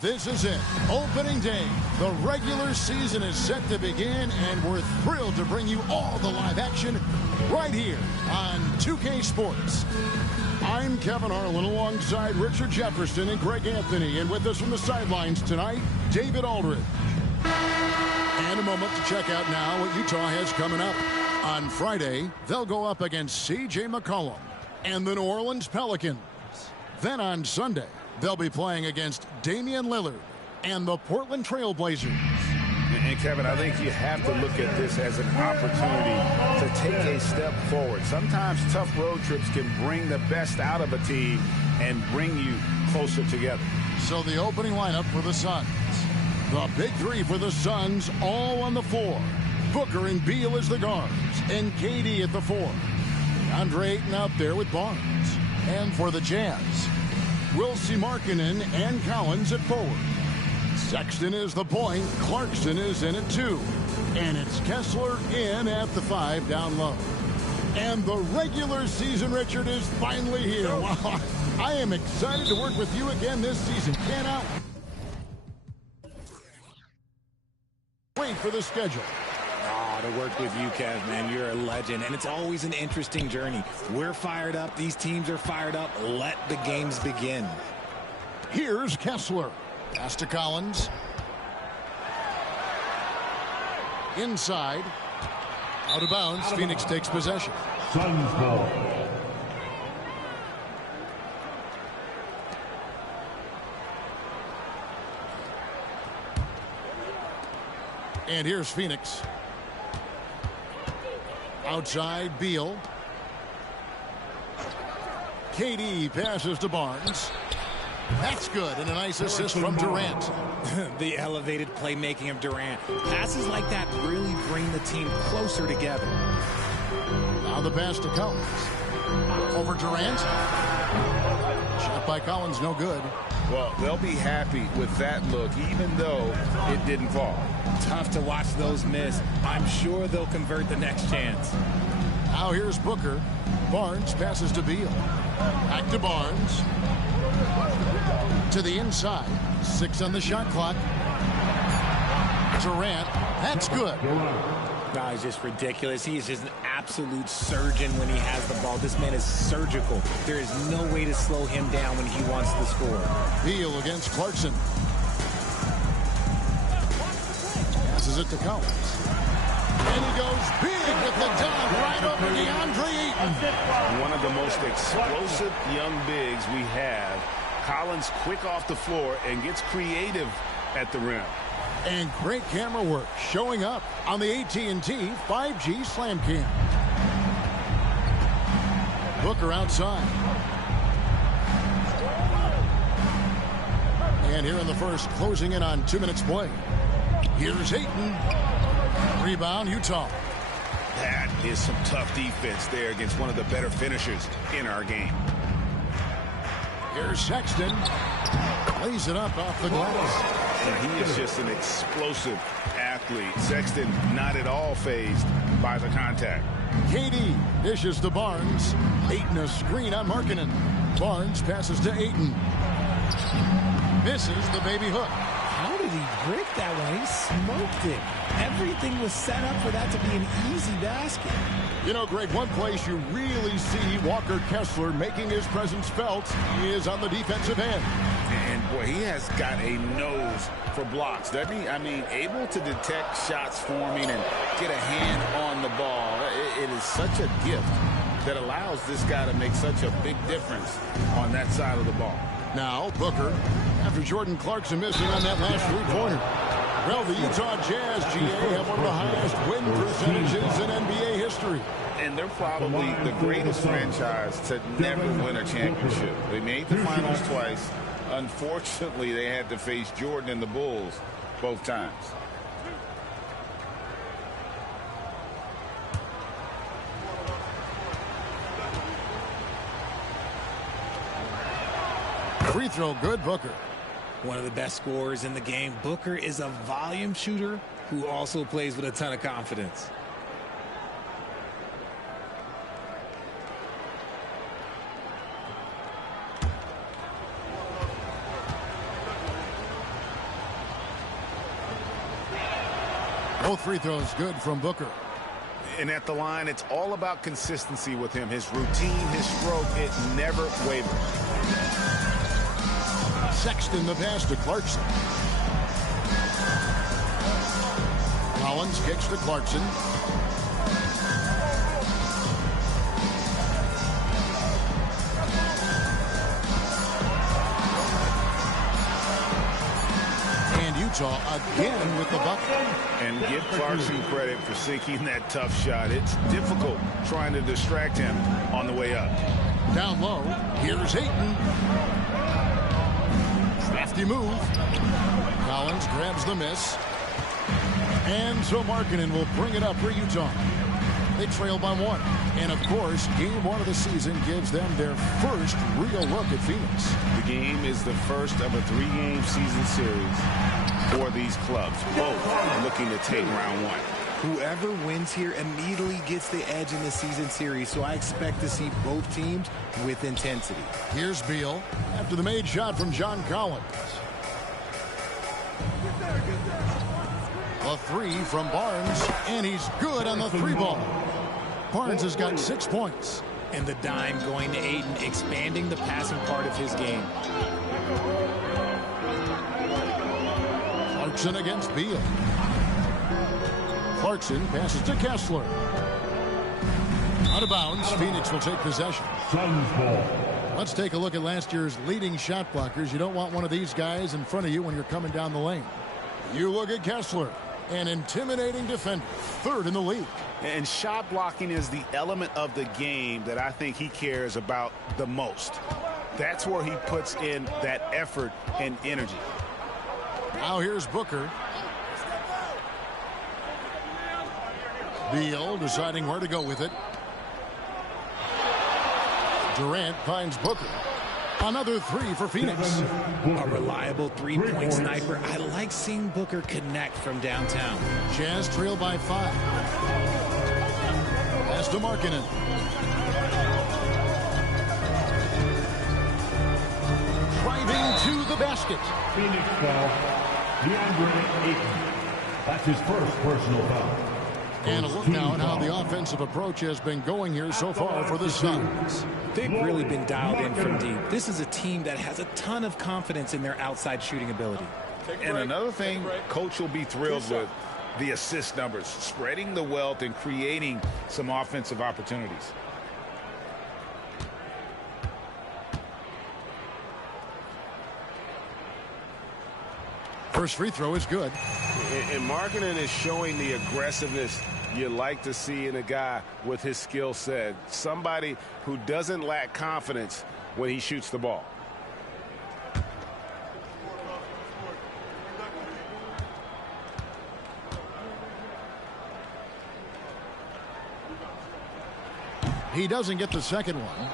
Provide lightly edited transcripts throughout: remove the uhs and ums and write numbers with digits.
This is it. Opening day. The regular season is set to begin, and we're thrilled to bring you all the live action right here on 2K Sports. I'm Kevin Harlan alongside Richard Jefferson and Greg Anthony, and with us from the sidelines tonight, David Aldridge. And a moment to check out now what Utah has coming up. On Friday, they'll go up against C.J. McCollum and the New Orleans Pelicans. Then on Sunday, they'll be playing against Damian Lillard and the Portland Trail Blazers. And Kevin, I think you have to look at this as an opportunity to take a step forward. Sometimes tough road trips can bring the best out of a team and bring you closer together. So the opening lineup for the Suns. The big three for the Suns all on the floor. Booker and Beal as the guards, and KD at the 4. Andre Ayton out there with Barnes. And for the Jazz, Wilsie Markkanen and Collins at forward. Sexton is the point. Clarkson is in at 2. And it's Kessler in at the 5 down low. And the regular season, Richard, is finally here. Wow, I am excited to work with you again this season. Cannot wait for the schedule. To work with you, Kev, man. You're a legend, and it's always an interesting journey. We're fired up. These teams are fired up. Let the games begin. Here's Kessler. Pass to Collins. Inside. Out of bounds. Phoenix takes possession. Suns ball. And here's Phoenix. Outside, Beal. KD passes to Barnes. That's good, and a nice assist from Durant. The elevated playmaking of Durant. Passes like that really bring the team closer together. Now the pass to Collins. Over Durant. Shot by Collins, no good. Well, they'll be happy with that look, even though it didn't fall. Tough to watch those miss. I'm sure they'll convert the next chance. Now here's Booker. Barnes passes to Beal. Back to Barnes. To the inside. 6 on the shot clock. Durant. That's good. No, he's just ridiculous. He is just an absolute surgeon when he has the ball. This man is surgical. There is no way to slow him down when he wants to score. Beal against Clarkson. Passes it to Collins. And he goes big with the dunk right over DeAndre Ayton. One of the most explosive young bigs we have. Collins quick off the floor and gets creative at the rim. And great camera work showing up on the AT&T 5G Slam Cam. Booker outside. And here in the first, closing in on 2 minutes play. Here's Ayton. Rebound, Utah. That is some tough defense there against one of the better finishers in our game. Here's Sexton. Lays it up off the glass. And he is just an explosive athlete. Sexton not at all fazed by the contact. KD dishes to Barnes. Ayton a screen on Markkanen. Barnes passes to Ayton. Misses the baby hook. How did he break that one? He smoked it. Everything was set up for that to be an easy basket. You know, Greg, one place you really see Walker Kessler making his presence felt is on the defensive end. And, boy, he has got a nose for blocks, doesn't he? I mean, able to detect shots forming and get a hand on the ball. It is such a gift that allows this guy to make such a big difference on that side of the ball. Now, Booker, after Jordan Clarkson missing on that last three-pointer. Well, the Utah Jazz, GA, have one of the highest win percentages in NBA history. And they're probably the greatest franchise to never win a championship. They made the finals twice. Unfortunately, they had to face Jordan and the Bulls both times. Free throw, good, Booker. One of the best scorers in the game. Booker is a volume shooter who also plays with a ton of confidence. Both free throws good from Booker. And at the line, it's all about consistency with him. His routine, his stroke, it never wavers. Sexton the pass to Clarkson. Collins kicks to Clarkson. And Utah again with the bucket. And give Clarkson credit for sinking that tough shot. It's difficult trying to distract him on the way up. Down low, here's Ayton. Crafty move. Collins grabs the miss. And so Markkanen will bring it up for Utah. They trail by 1. And, of course, game 1 of the season gives them their first real look at Phoenix. The game is the first of a 3-game season series for these clubs. Both looking to take round 1. Whoever wins here immediately gets the edge in the season series, so I expect to see both teams with intensity. Here's Beal after the made shot from John Collins. A 3 from Barnes, and he's good on the 3-ball. Barnes has got 6 points. And the dime going to Ayton, expanding the passing part of his game. Clarkson against Beal. Clarkson passes to Kessler. Out of bounds, Phoenix will take possession. SUNS ball. Let's take a look at last year's leading shot blockers. You don't want one of these guys in front of you when you're coming down the lane. You look at Kessler, an intimidating defender, 3rd in the league. And shot blocking is the element of the game that I think he cares about the most. That's where he puts in that effort and energy. Now here's Booker. Beal deciding where to go with it. Durant finds Booker. Another 3 for Phoenix. A reliable 3-point sniper. I like seeing Booker connect from downtown. Jazz trail by 5. Pass to Markkanen. Driving to the basket. Phoenix foul. DeAndre Ayton. That's his first personal foul. And a look now at how the offensive approach has been going here so far for the Suns. They've really been dialed in from deep. This is a team that has a ton of confidence in their outside shooting ability. And another thing Coach will be thrilled with, the assist numbers, spreading the wealth and creating some offensive opportunities. First free throw is good. And Markkanen is showing the aggressiveness you like to see in a guy with his skill set. Somebody who doesn't lack confidence when he shoots the ball. He doesn't get the second one.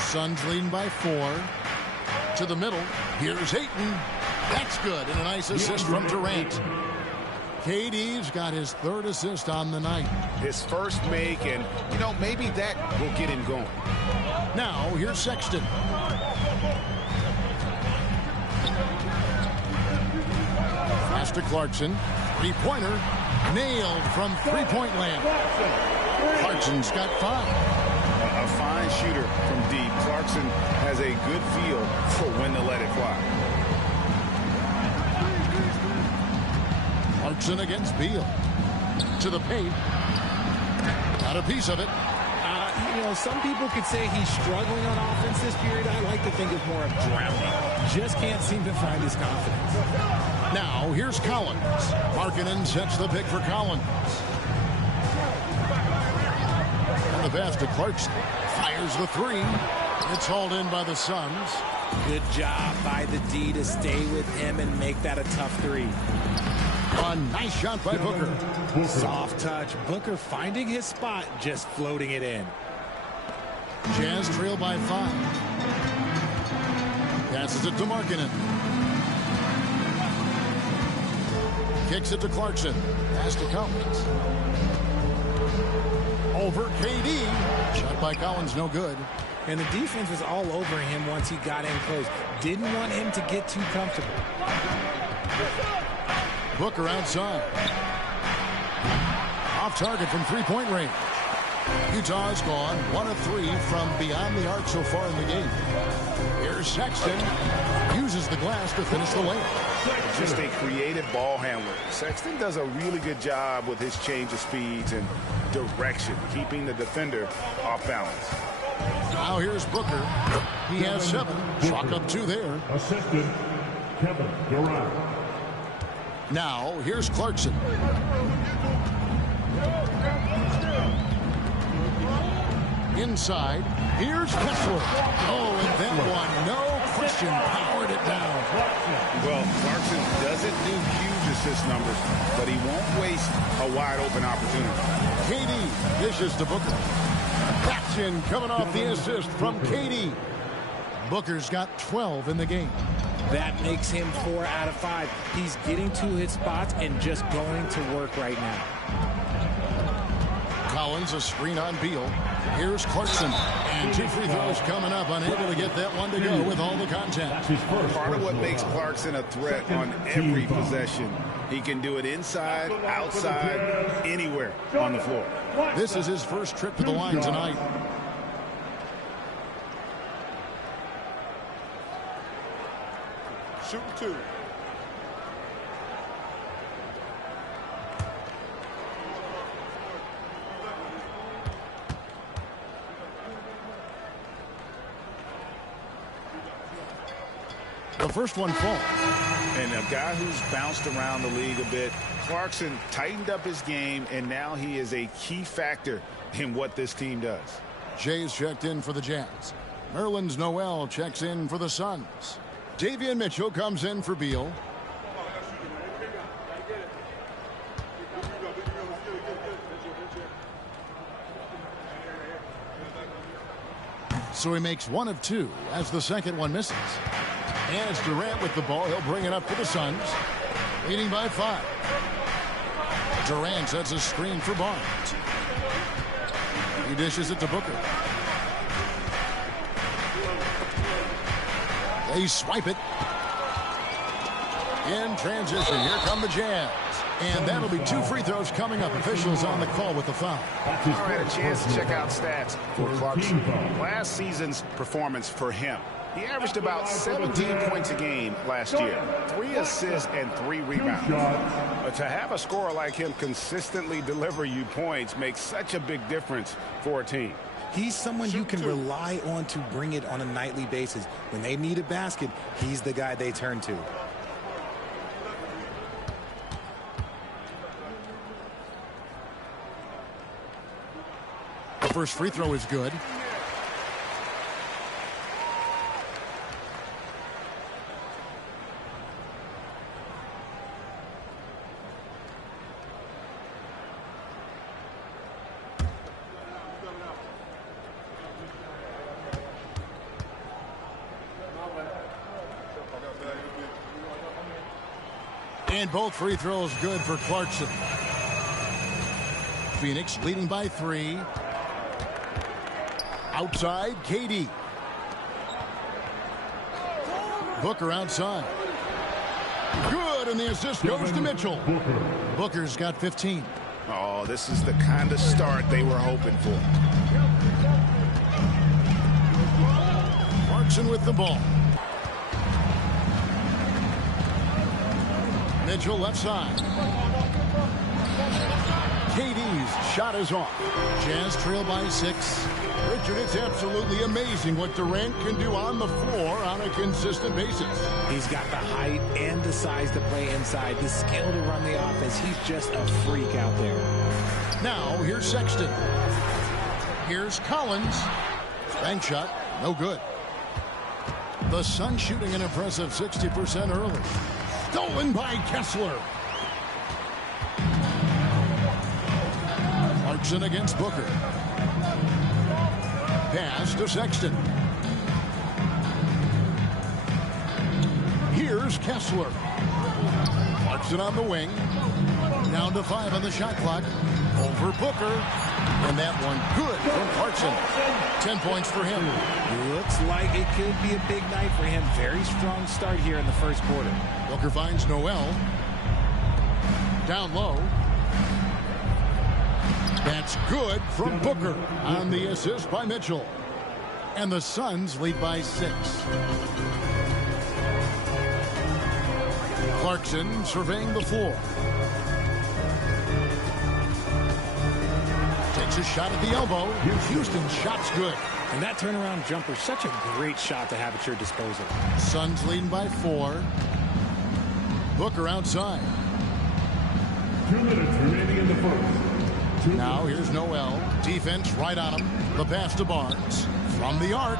Suns leading by 4. To the middle. Here's Ayton. That's good. And a nice assist from Durant. KD's got his 3rd assist on the night. His first make, and, you know, maybe that will get him going. Now, here's Sexton. Pass to Clarkson. 3-pointer. Nailed from 3-point land. Clarkson's got 5. A fine shooter from deep. Clarkson has a good feel for when to let it fly. Clarkson against Beal. To the paint. Got a piece of it. You know, some people could say he's struggling on offense this period. I like to think of more of drowning. Just can't seem to find his confidence. Now, here's Collins. Markkanen sets the pick for Collins. And the pass to Clarkson. Fires the 3. It's hauled in by the Suns. Good job by the D to stay with him and make that a tough 3. A nice shot by Booker. Soft touch. Booker finding his spot, just floating it in. Jazz trail by 5. Passes it to Markkanen. Kicks it to Clarkson. Pass to Collins. Over KD. Shot by Collins, no good. And the defense was all over him once he got in close. Didn't want him to get too comfortable. Booker outside. Off target from three-point range. Utah's gone 1 of 3 from beyond the arc so far in the game. Here's Sexton. Uses the glass to finish the layup. Just a creative ball handler. Sexton does a really good job with his change of speeds and direction, keeping the defender off balance. Now here's Booker. He has 7. Chalk up 2 there. Assistant, Kevin Durant. Now here's Clarkson. Inside, here's Kessler. Oh, and that one, no question, powered it down. Well, Clarkson doesn't do huge assist numbers, but he won't waste a wide-open opportunity. KD dishes to Booker. Action coming off the assist from KD. Booker's got 12 in the game. That makes him 4 out of 5. He's getting to his spots and just going to work right now. Collins, a screen on Beal. Here's Clarkson. And 2 free throws coming up. Unable to get that one to go with all the contact. Part of what makes Clarkson a threat on every possession. He can do it inside, outside, anywhere on the floor. This is his first trip to the line tonight. Shooting 2. The first one falls. And a guy who's bounced around the league a bit, Clarkson tightened up his game, and now he is a key factor in what this team does. Jay's checked in for the Jazz. Nerlens Noel checks in for the Suns. Davion Mitchell comes in for Beal. So he makes 1 of 2 as the second one misses. And it's Durant with the ball. He'll bring it up for the Suns. Leading by 5. Durant sets a screen for Barnes. He dishes it to Booker. They swipe it. In transition, here come the Jazz. And that'll be 2 free throws coming up. Officials on the call with the foul. All right, a chance to check out stats for Clarkson. Last season's performance for him. He averaged about 17 points a game last year, 3 assists and 3 rebounds. But to have a scorer like him consistently deliver you points makes such a big difference for a team. He's someone you can rely on to bring it on a nightly basis. When they need a basket, he's the guy they turn to. The first free throw is good. And both free throws good for Clarkson. Phoenix leading by 3. Outside, KD. Booker outside. Good, and the assist goes to Mitchell. Booker's got 15. Oh, this is the kind of start they were hoping for. Clarkson with the ball. Mitchell left side. KD's shot is off. Jazz trail by 6. Richard, it's absolutely amazing what Durant can do on the floor on a consistent basis. He's got the height and the size to play inside, the skill to run the offense. He's just a freak out there. Now, here's Sexton. Here's Collins. Bank shot, no good. The Suns shooting an impressive 60% early. Stolen by Kessler. Clarkson against Booker. Pass to Sexton. Here's Kessler. Clarkson on the wing. Down to 5 on the shot clock. Over Booker. And that one good from Clarkson. 10 points for him. Looks like it could be a big night for him. Very strong start here in the first quarter. Booker finds Noel. down low. That's good from Booker on the assist by Mitchell. And the Suns lead by 6. Clarkson surveying the floor. Takes a shot at the elbow. Houston's shot's good. And that turnaround jumper, such a great shot to have at your disposal. Suns leading by 4. Booker outside. 2 minutes remaining in the first. Now here's Noel. Defense right on him. The pass to Barnes. From the arc.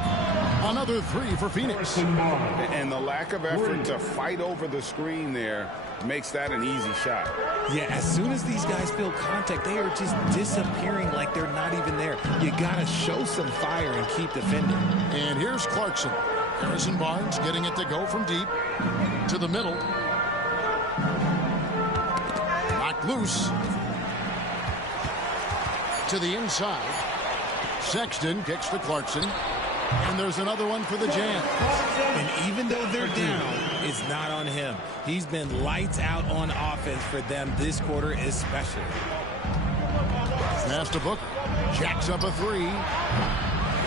Another 3 for Phoenix. And the lack of effort to fight over the screen there makes that an easy shot. Yeah, as soon as these guys feel contact, they are just disappearing like they're not even there. You got to show some fire and keep defending. And here's Clarkson. Harrison Barnes getting it to go from deep to the middle. Knocked loose. To the inside. Sexton kicks to Clarkson. And there's another one for the Jam. And even though they're down, it's not on him. He's been lights out on offense for them this quarter especially. Pass to Booker. Jacks up a 3.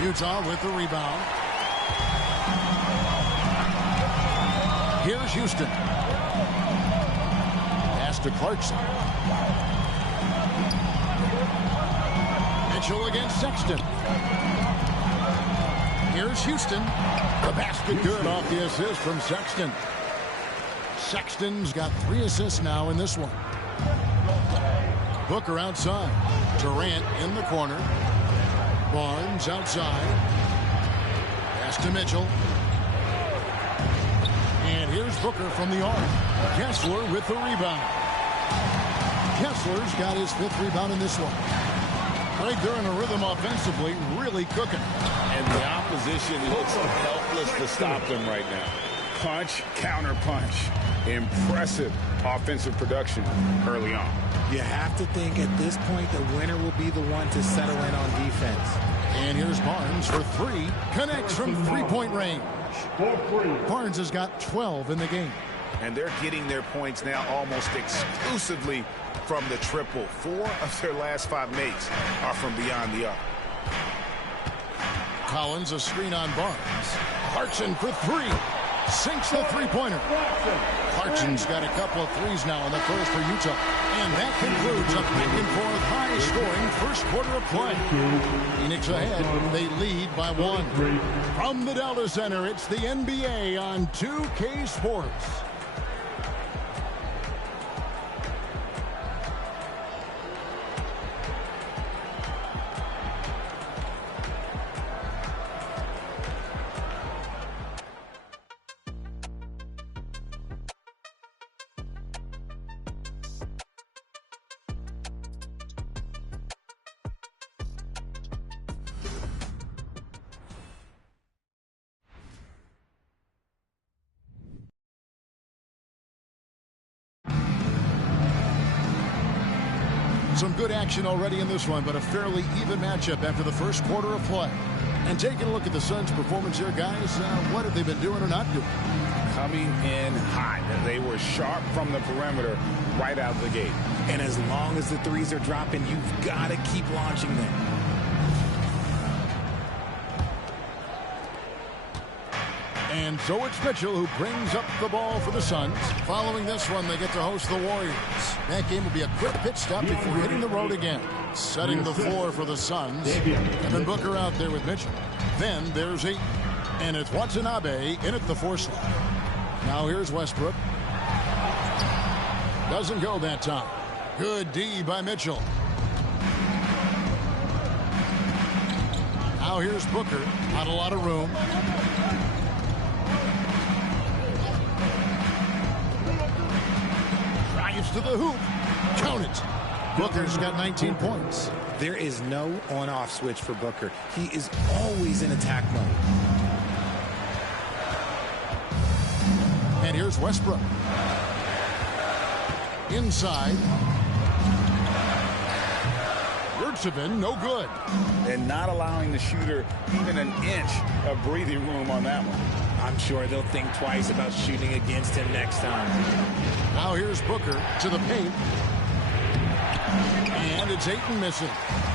Utah with the rebound. Here's Houston. Pass to Clarkson. Mitchell against Sexton. Here's Houston. The basket good off the assist from Sexton. Sexton's got 3 assists now in this one. Booker outside. Durant in the corner. Barnes outside. Pass to Mitchell. And here's Booker from the arc. Kessler with the rebound. Kessler's got his 5th rebound in this one. Right there in a rhythm offensively, really cooking. And the opposition looks helpless to stop them right now. Punch, counter punch. Impressive offensive production early on. You have to think at this point the winner will be the one to settle in on defense. And here's Barnes for 3. Connects from 3-point range. Barnes has got 12 in the game. And they're getting their points now almost exclusively from the triple. 4 of their last 5 makes are from beyond the arc. Collins a screen on Barnes. Clarkson for 3. Sinks the 3-pointer. Clarkson's got a couple of 3s now in the first for Utah. And that concludes a back-and-forth high-scoring first quarter of play. Phoenix ahead. They lead by 1. From the Delta Center, it's the NBA on 2K Sports. Some good action already in this one, but a fairly even matchup after the first quarter of play. And taking a look at the Suns' performance here, guys, what have they been doing or not doing? Coming in hot. They were sharp from the perimeter right out the gate. And as long as the 3s are dropping, you've got to keep launching them. And so it's Mitchell who brings up the ball for the Suns. Following this one, they get to host the Warriors. That game will be a quick pit stop before hitting the road again. Setting the floor for the Suns. Devin Booker out there with Mitchell. Then there's Ayton. And it's Watanabe in at the 4 slot. Now here's Westbrook. Doesn't go that time. Good D by Mitchell. Now here's Booker. Not a lot of room. To the hoop. Count it. Booker's got 19 points. There is no on-off switch for Booker. He is always in attack mode. And here's Westbrook. Inside. Yurtseven, no good. And not allowing the shooter even an inch of breathing room on that one. I'm sure they'll think twice about shooting against him next time. Now here's Booker to the paint. And it's Ayton missing.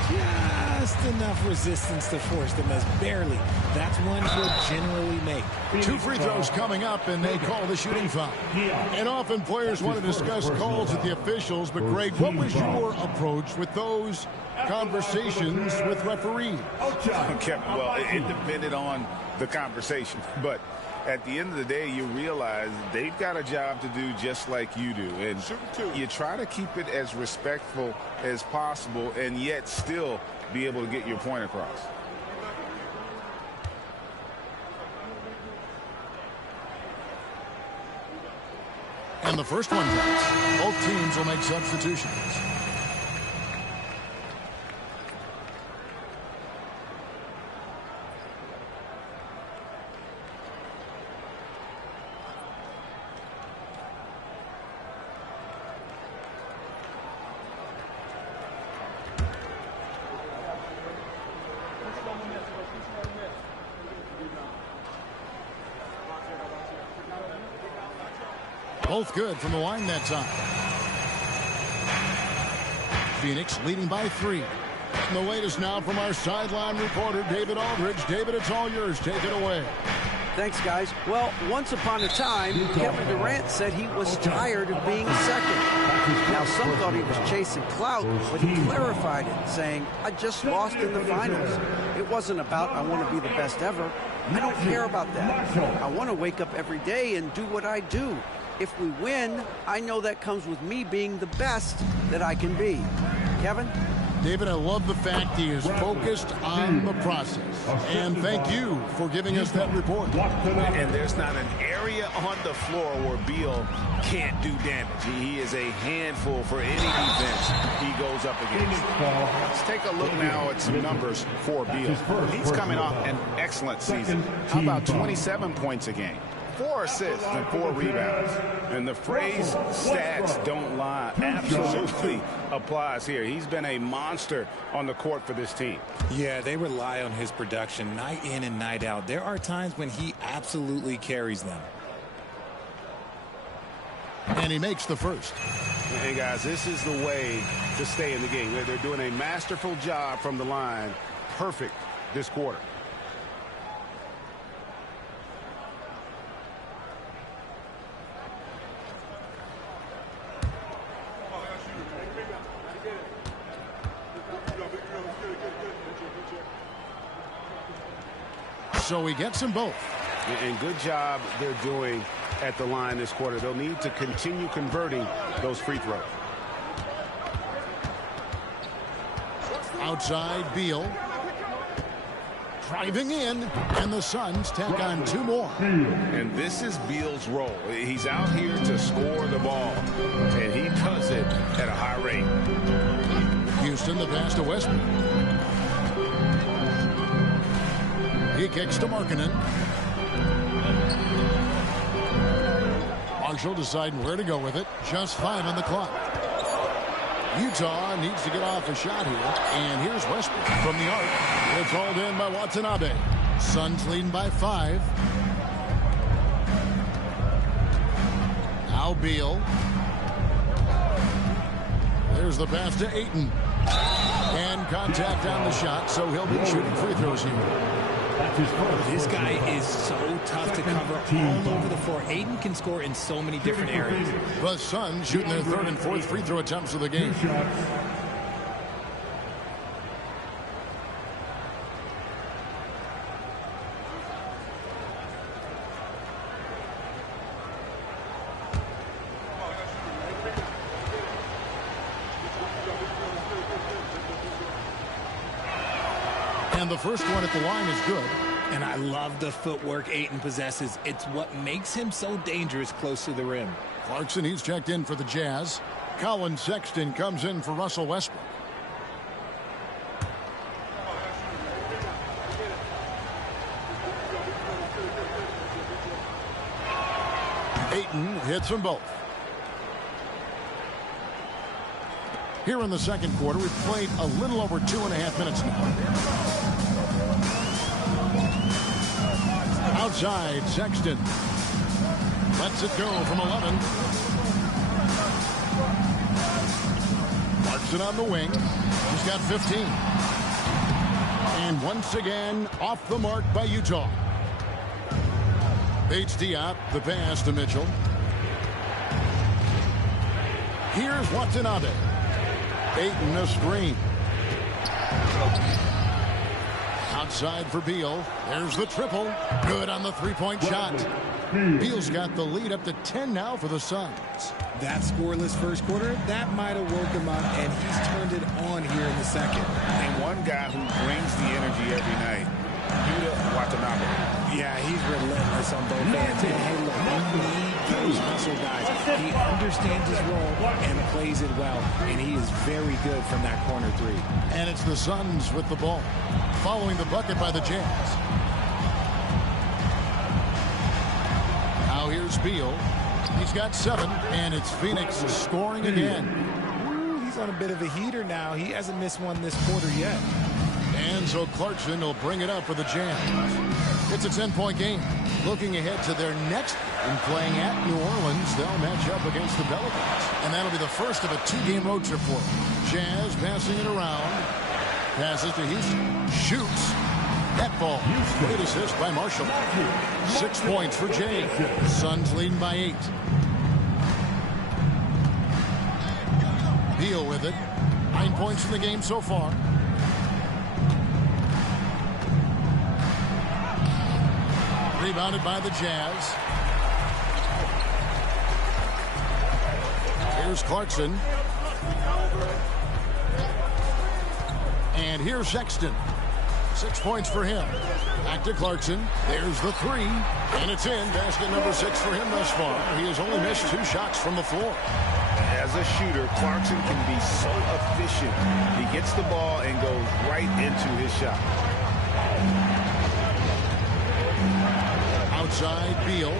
Just enough resistance to force the miss. Barely. That's one he'll generally make. 2 free throws coming up, and they call the shooting foul. And often players want to discuss calls with the officials, but Greg, what was your approach with those conversations with referees? Well, it depended on the conversation, but at the end of the day, you realize they've got a job to do just like you do, and you try to keep it as respectful as possible and yet still be able to get your point across. And the first one drops. Both teams will make substitutions. Both good from the line that time. Phoenix leading by 3. And the latest now from our sideline reporter, David Aldridge. David, it's all yours. Take it away. Thanks, guys. Well, once upon a time, Kevin Durant said he was tired of being second. Now, some thought he was chasing clout, but he clarified it, saying, I just lost in the finals. It wasn't about I want to be the best ever. I don't care about that. I want to wake up every day and do what I do. If we win, I know that comes with me being the best that I can be. Kevin? David, I love the fact he is focused on the process. And thank you for giving us that report. And there's not an area on the floor where Beal can't do damage. He is a handful for any defense he goes up against. Let's take a look now at some numbers for Beal. He's coming off an excellent season. How about 27 points a game? 4 assists and 4 rebounds. And the phrase stats don't lie absolutely applies here. He's been a monster on the court for this team. Yeah, they rely on his production night in and night out. There are times when he absolutely carries them. And he makes the first. Hey, guys, this is the way to stay in the game. They're doing a masterful job from the line. Perfect this quarter. So he gets them both. And good job they're doing at the line this quarter. They'll need to continue converting those free throws. Outside, Beal. Driving in, and the Suns tack on 2 more. And this is Beal's role. He's out here to score the ball, and he does it at a high rate. Houston, the pass to Westbrook. He kicks to Markkanen. Marshall deciding where to go with it. Just 5 on the clock. Utah needs to get off a shot here. And here's Westbrook from the arc. It's hauled in by Watanabe. Suns leading by 5. Now Beal. There's the pass to Ayton. And contact on the shot, so he'll be shooting free throws here. This guy is so tough to cover all over the floor. Ayton can score in so many different areas. The Suns shooting their 3rd and 4th free throw attempts of the game. And the first one at the line is good. And I love the footwork Ayton possesses. It's what makes him so dangerous close to the rim. Clarkson, he's checked in for the Jazz. Colin Sexton comes in for Russell Westbrook. Ayton hits them both. Here in the second quarter, we've played a little over 2.5 minutes now. Outside, Sexton lets it go from 11. Clarkson on the wing. He's got 15. And once again, off the mark by Utah. Bates Diop, the pass to Mitchell. Here's Watanabe. Ayton a screen. Outside for Beal. There's the triple. Good on the three-point shot. Beal's got the lead up to 10 now for the Suns. That scoreless first quarter, that might have woke him up, and he's turned it on here in the second. And one guy who brings the energy every night, Watanabe. Yeah, he's relentless on both ends. And hey, look, you need those hustle guys. He understands his role and plays it well, and he is very good from that corner three. And it's the Suns with the ball, following the bucket by the Jazz. Now here's Beal. He's got 7, and it's Phoenix scoring again. Ooh, he's on a bit of a heater now. He hasn't missed one this quarter yet. And so Clarkson will bring it up for the Jazz. It's a 10-point game. Looking ahead to their next and playing at New Orleans, they'll match up against the Pelicans. And that'll be the first of a 2-game road trip for them. Jazz passing it around. Passes to Houston. Shoots. That ball. Great assist by Marshall. 6 points for Jay. Suns leading by 8. Beal with it. 9 points in the game so far. Rebounded by the Jazz. Here's Clarkson. And here's Sexton. 6 points for him. Back to Clarkson. There's the 3. And it's in. Basket number 6 for him thus far. He has only missed 2 shots from the floor. As a shooter, Clarkson can be so efficient. He gets the ball and goes right into his shot. Outside Beal.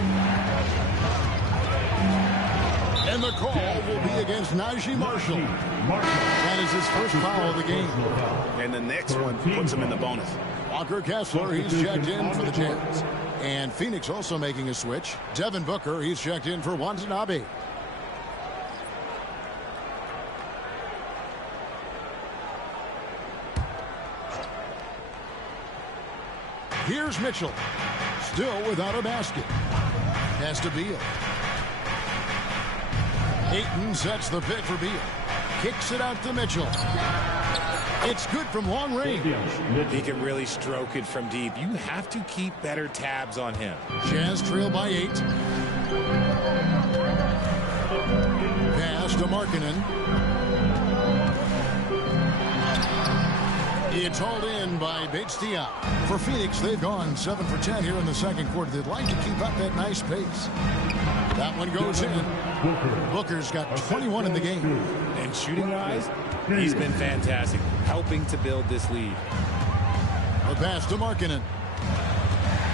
And the call will be against Najee Marshall. That is his first foul of the game. And the next one puts him in the bonus. Walker Kessler, he's checked in for the Jazz. And Phoenix also making a switch. Devin Booker, he's checked in for Watanabe. Here's Mitchell. Still without a basket. Pass to Beal. Ayton sets the pick for Beal. Kicks it out to Mitchell. It's good from long range. He can really stroke it from deep. You have to keep better tabs on him. Jazz trail by 8. Pass to Markkanen. It's hauled in by Bates Diop. For Phoenix, they've gone 7 for 10 here in the second quarter. They'd like to keep up that nice pace. That one goes in. Booker's got 21 in the game. And shooting-wise, he's been fantastic, helping to build this lead. The pass to Markkanen.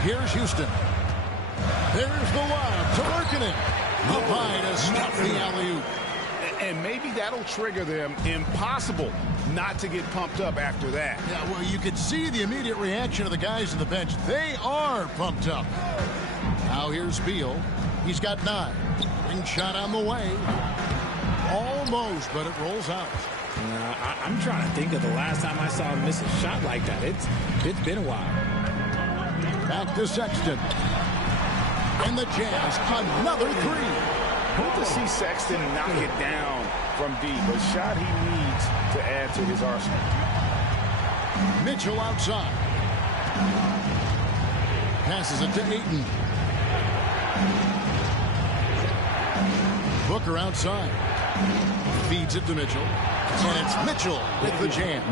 Here's Houston. There's the lob to Markkanen. Up high to stop the alley-oop. And maybe that'll trigger them. Impossible not to get pumped up after that. Yeah, well, you could see the immediate reaction of the guys on the bench. They are pumped up. Now here's Beal. He's got 9. Ring shot on the way. Almost, but it rolls out. I'm trying to think of the last time I saw him miss a shot like that. It's been a while. Back to Sexton. And the Jazz, another 3. Good to see Sexton knock it down from deep. A shot he needs to add to his arsenal. Mitchell outside. Passes it to Ayton. Booker outside. Feeds it to Mitchell. And it's Mitchell with the jam.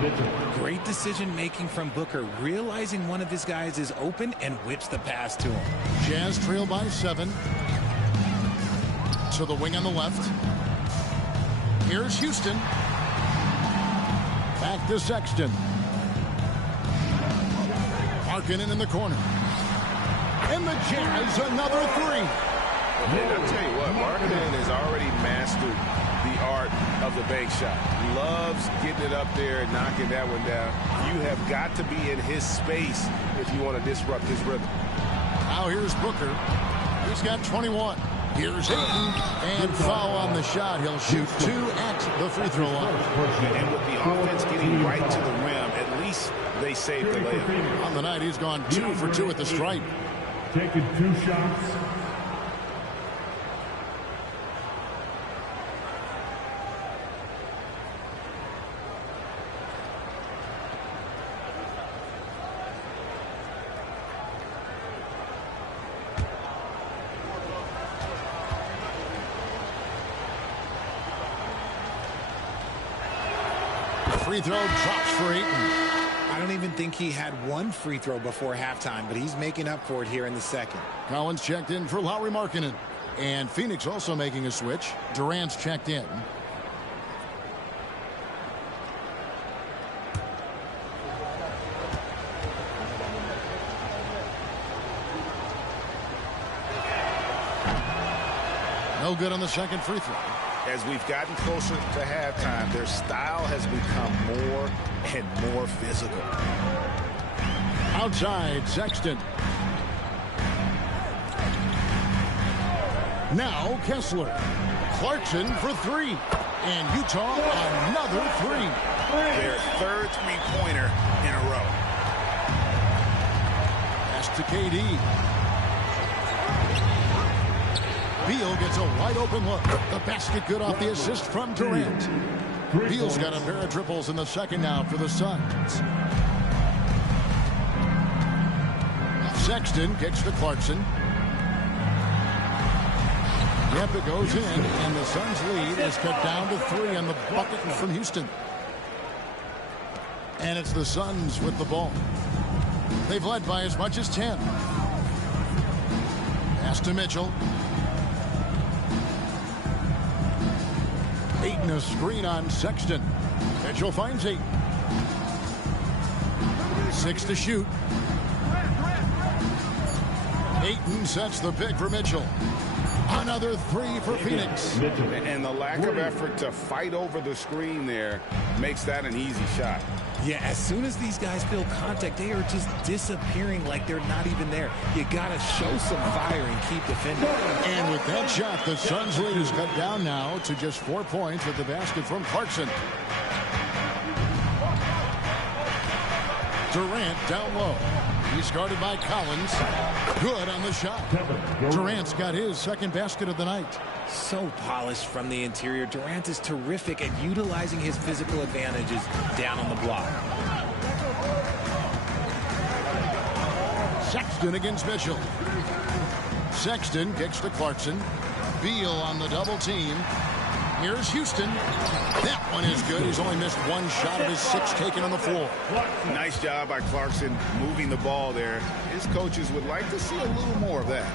Great decision-making from Booker, realizing one of his guys is open and whips the pass to him. Jazz trail by 7. To the wing on the left. Here's Houston. Back to Sexton. Markkanen in the corner. And the Jazz, another 3. And I'll tell you what, Markkanen has already mastered the art of the bank shot. Loves getting it up there and knocking that one down. You have got to be in his space if you want to disrupt his rhythm. Now here's Booker. He's got 21. Here's Ayton, and foul on the shot. He'll shoot 2 at the free throw line. And with the offense getting right to the rim, at least they saved the layup. On the night, he's gone 2 for 2 at the stripe. Taking 2 shots. Free throw drops for Ayton. I don't even think he had one free throw before halftime, but he's making up for it here in the second. Collins checked in for Lauri Markkanen. And Phoenix also making a switch. Durant's checked in. No good on the second free throw. As we've gotten closer to halftime, their style has become more and more physical. Outside, Sexton. Now Kessler. Clarkson for 3. And Utah another 3. Their third three-pointer in a row. Pass to KD. Beal gets a wide open look. The basket good off the assist from Durant. Beal's got a pair of triples in the second now for the Suns. Sexton kicks to Clarkson. Yep, it goes in, and the Suns' lead is cut down to 3 on the bucket from Houston. And it's the Suns with the ball. They've led by as much as 10. Pass to Mitchell. Ayton a screen on Sexton. Mitchell finds Ayton. 6 to shoot. Ayton sets the pick for Mitchell. Another 3 for Phoenix. And the lack of effort to fight over the screen there makes that an easy shot. Yeah, as soon as these guys feel contact, they are just disappearing like they're not even there. You got to show some fire and keep defending. And with that shot, the Suns' lead is cut down now to just 4 points with the basket from Clarkson. Durant down low. He's guarded by Collins. Good on the shot. Durant's got his second basket of the night. So polished from the interior. Durant is terrific at utilizing his physical advantages down on the block. Sexton against Mitchell. Sexton kicks to Clarkson. Beal on the double team. Here's Houston. That one is good. He's only missed 1 shot of his 6 taken on the floor. Nice job by Clarkson moving the ball there. His coaches would like to see a little more of that.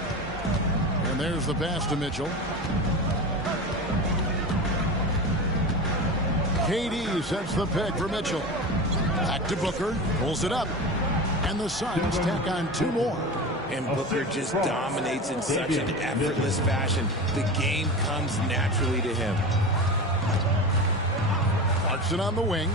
And there's the pass to Mitchell. KD sets the pick for Mitchell. Back to Booker. Pulls it up. And the Suns tack on 2 more. And Booker just dominates in such an effortless fashion. The game comes naturally to him. Clarkson on the wing.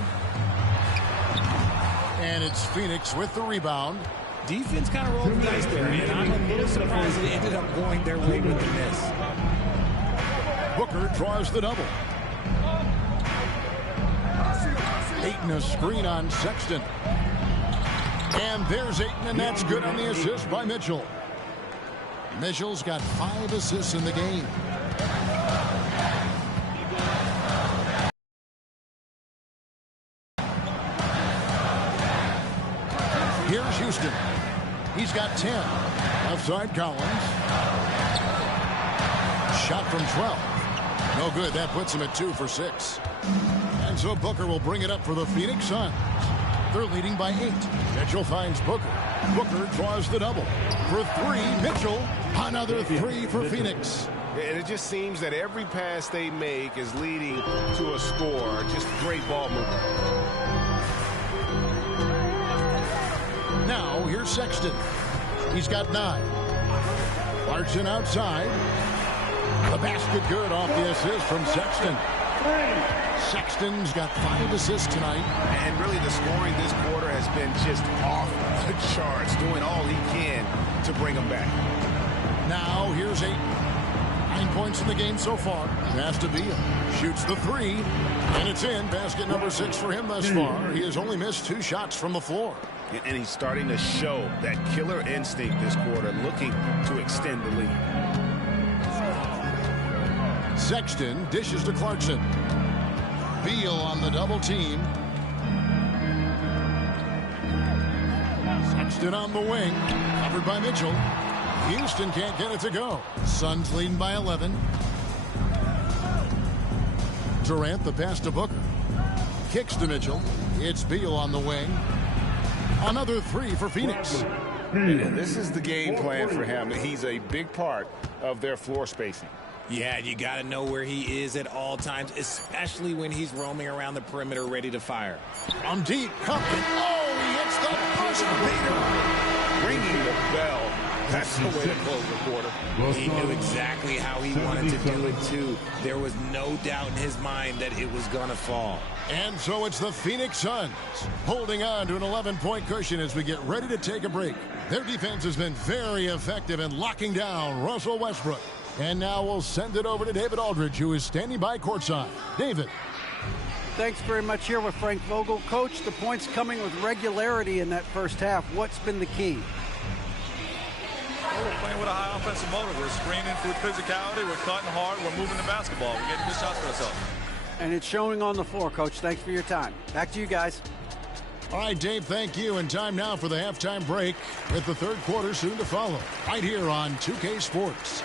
And it's Phoenix with the rebound. Defense kind of rolled the dice there, and I'm a little surprised it ended up going their way with the miss. Booker draws the double. Ayton a screen on Sexton. And there's Ayton, and that's good on the assist by Mitchell. Mitchell's got 5 assists in the game. Here's Houston. He's got 10. Left side, Collins. Shot from 12. No good. That puts him at 2 for 6. And so Booker will bring it up for the Phoenix Suns. They're leading by 8. Mitchell finds Booker. Booker draws the double. For 3, Mitchell. Another 3 for Phoenix. And it just seems that every pass they make is leading to a score. Just great ball movement. Now, here's Sexton. He's got 9. Clarkson outside. The basket good off the assist from Sexton. Sexton's got 5 assists tonight. And really the scoring this quarter has been just off the charts, doing all he can to bring them back. Now here's Ayton. 9 points in the game so far. Pass to Beal. Shoots the three. And it's in. Basket number 6 for him thus far. He has only missed 2 shots from the floor. And he's starting to show that killer instinct this quarter, looking to extend the lead. Sexton dishes to Clarkson. Beal on the double team. Sexton on the wing. Covered by Mitchell. Houston can't get it to go. Suns leading by 11. Durant the pass to Booker. Kicks to Mitchell. It's Beal on the wing. Another 3 for Phoenix. And this is the game plan for him. He's a big part of their floor spacing. Yeah, you got to know where he is at all times, especially when he's roaming around the perimeter ready to fire. From deep. He hits the buzzer beater. Ringing the bell. That's the way to close the quarter. He knew exactly how he wanted to do it, too. There was no doubt in his mind that it was going to fall. And so it's the Phoenix Suns holding on to an 11-point cushion as we get ready to take a break. Their defense has been very effective in locking down Russell Westbrook. And now we'll send it over to David Aldridge, who is standing by courtside. David. Thanks very much here with Frank Vogel. Coach, the points coming with regularity in that first half. What's been the key? Well, we're playing with a high offensive motor. We're screening through physicality. We're cutting hard. We're moving the basketball. We're getting good shots for ourselves. And it's showing on the floor, Coach. Thanks for your time. Back to you guys. All right, Dave, thank you. And time now for the halftime break with the third quarter soon to follow. Right here on 2K Sports.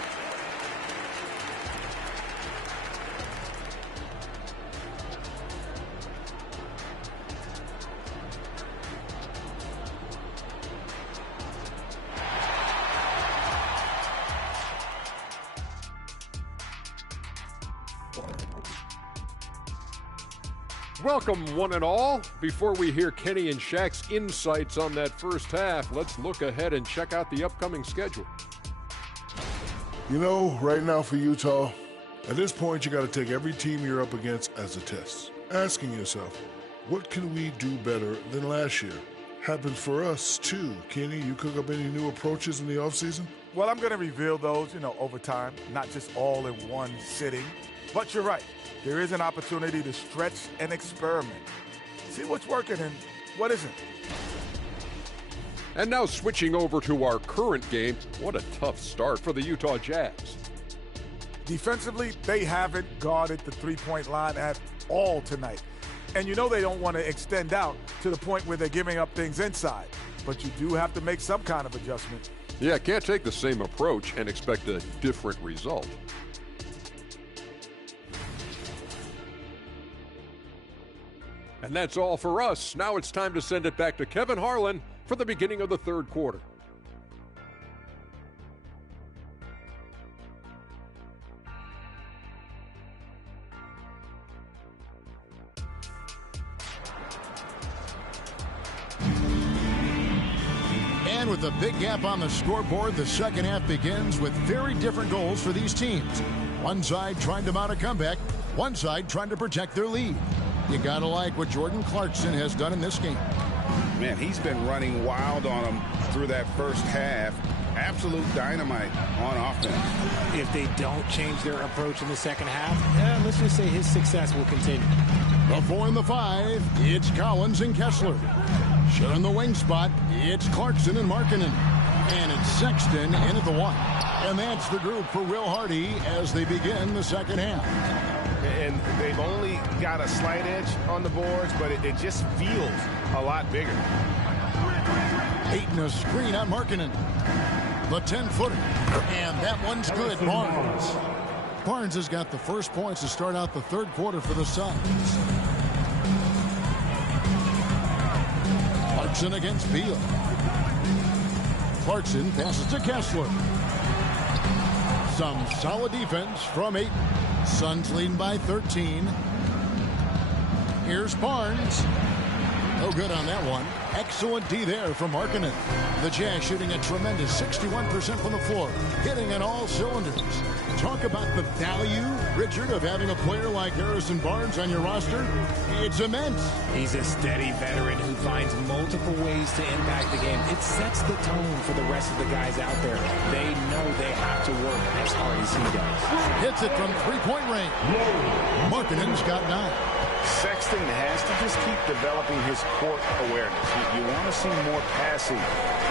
Welcome, one and all. Before we hear Kenny and Shaq's insights on that first half, let's look ahead and check out the upcoming schedule. You know, right now for Utah, at this point, you got to take every team you're up against as a test. Asking yourself, what can we do better than last year? Happens for us, too. Kenny, you cook up any new approaches in the offseason? Well, I'm going to reveal those, over time, not just all in one sitting. But you're right. There is an opportunity to stretch and experiment. See what's working and what isn't. And now switching over to our current game, what a tough start for the Utah Jazz. Defensively, they haven't guarded the three-point line at all tonight. And they don't want to extend out to the point where they're giving up things inside. But you do have to make some kind of adjustment. Yeah, can't take the same approach and expect a different result. And that's all for us. Now it's time to send it back to Kevin Harlan for the beginning of the third quarter. And with a big gap on the scoreboard, the second half begins with very different goals for these teams. One side trying to mount a comeback, one side trying to protect their lead. You gotta like what Jordan Clarkson has done in this game. Man, he's been running wild on them through that first half. Absolute dynamite on offense. If they don't change their approach in the second half, let's just say his success will continue. The 4 and the 5, it's Collins and Kessler. Sharing the wing spot, it's Clarkson and Markkanen. And it's Sexton in at the 1. And that's the group for Will Hardy as they begin the second half. And they've only got a slight edge on the boards, but it just feels a lot bigger. Ayton a screen on Markkanen. The 10-footer. And that one's good. Barnes. Barnes has got the first points to start out the third quarter for the Suns. Clarkson against Beal. Clarkson passes to Kessler. Some solid defense from Ayton. Suns leading by 13. Here's Barnes. No good on that one. Excellent D there from Markkanen. The Jazz shooting a tremendous 61% from the floor, hitting on all cylinders. Talk about the value, Richard, of having a player like Harrison Barnes on your roster. It's immense. He's a steady veteran who finds multiple ways to impact the game. It sets the tone for the rest of the guys out there. They know they have to work as hard as he does. Hits it from three-point range. Markkanen's got 9. Sexton has to just keep developing his court awareness. You want to see more passing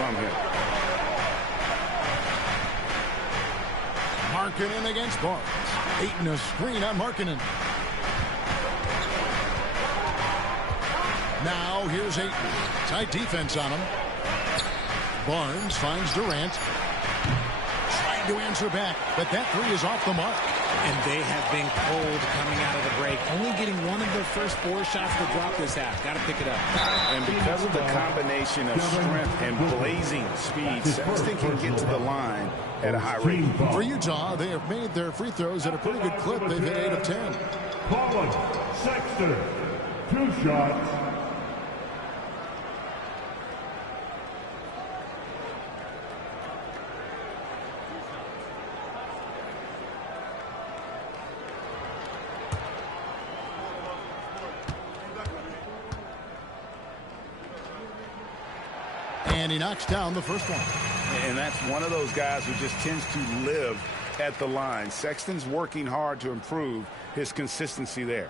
from him. Markkanen against Barnes. Ayton a screen on Markkanen. Now here's Ayton. Tight defense on him. Barnes finds Durant. Trying to answer back, but that three is off the mark. And they have been cold coming out of the break. Only getting one of their first 4 shots to drop this half. Got to pick it up. And because of the combination of strength and blazing speed, Sexton can get to the line at a high rate. For Utah, they have made their free throws at a pretty good clip. They've hit 8 of 10. Colin Sexton, 2 shots. And he knocks down the first one. And that's one of those guys who just tends to live at the line. Sexton's working hard to improve his consistency there.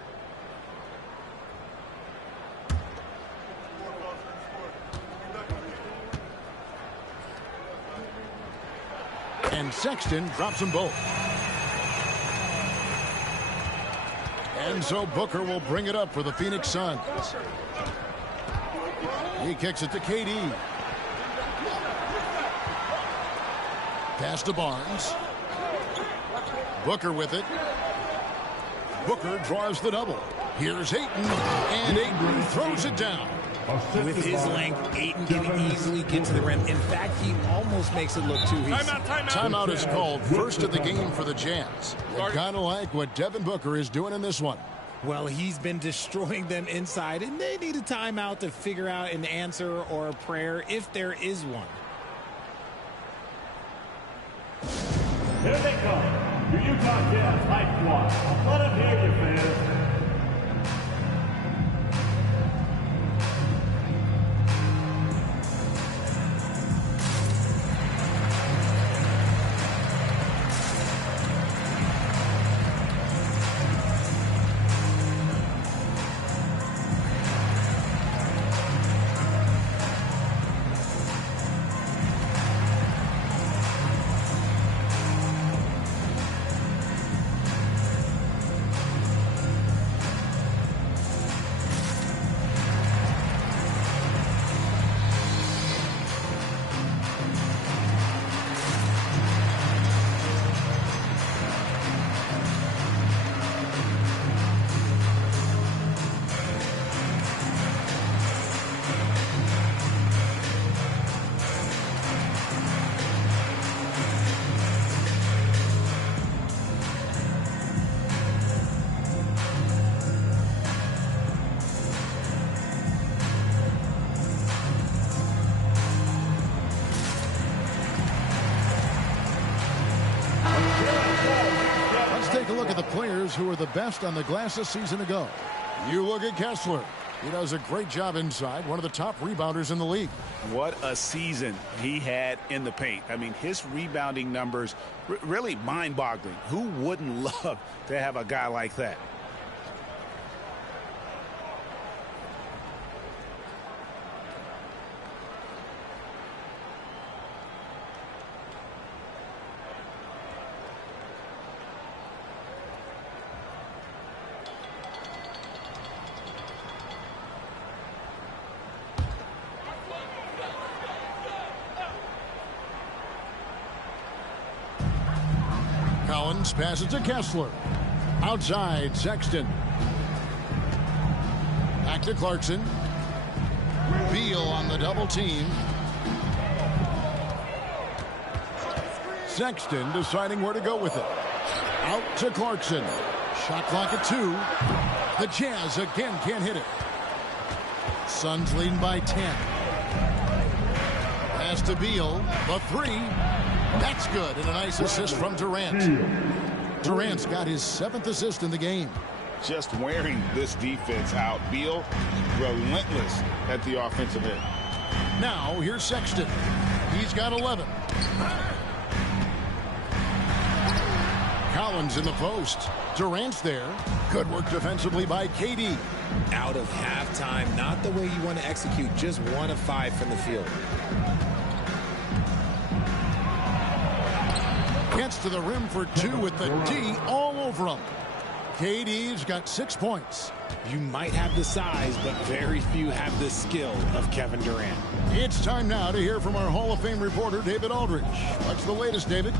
And Sexton drops them both. And so Booker will bring it up for the Phoenix Suns. He kicks it to KD. Pass to Barnes. Booker with it. Booker draws the double. Here's Ayton, and Ayton throws it down. With his length, Ayton can easily get to the rim. In fact, he almost makes it look too easy. Timeout is called. First of the game for the Jazz. Kind of like what Devin Booker is doing in this one. Well, he's been destroying them inside, and they need a timeout to figure out an answer or a prayer if there is one. Here they come, your Utah Jazz Hype Squad. Let them hear you, fans. Who are the best on the glass a season ago. You look at Kessler. He does a great job inside, one of the top rebounders in the league. What a season he had in the paint. I mean, his rebounding numbers really mind-boggling. Who wouldn't love to have a guy like that? Passes to Kessler. Outside, Sexton. Back to Clarkson. Beal on the double team. Sexton deciding where to go with it. Out to Clarkson. Shot clock at 2. The Jazz again can't hit it. Suns leading by 10. Pass to Beal. The 3. That's good, and a nice assist from Durant. Durant's got his 7th assist in the game. Just wearing this defense out. Beal, relentless at the offensive end. Now, here's Sexton. He's got 11. Collins in the post. Durant's there. Good work defensively by KD. Out of halftime, not the way you want to execute, just 1 of 5 from the field. Gets to the rim for 2 with the D all over him. KD's got 6 points. You might have the size, but very few have the skill of Kevin Durant. It's time now to hear from our Hall of Fame reporter, David Aldridge. What's the latest, David?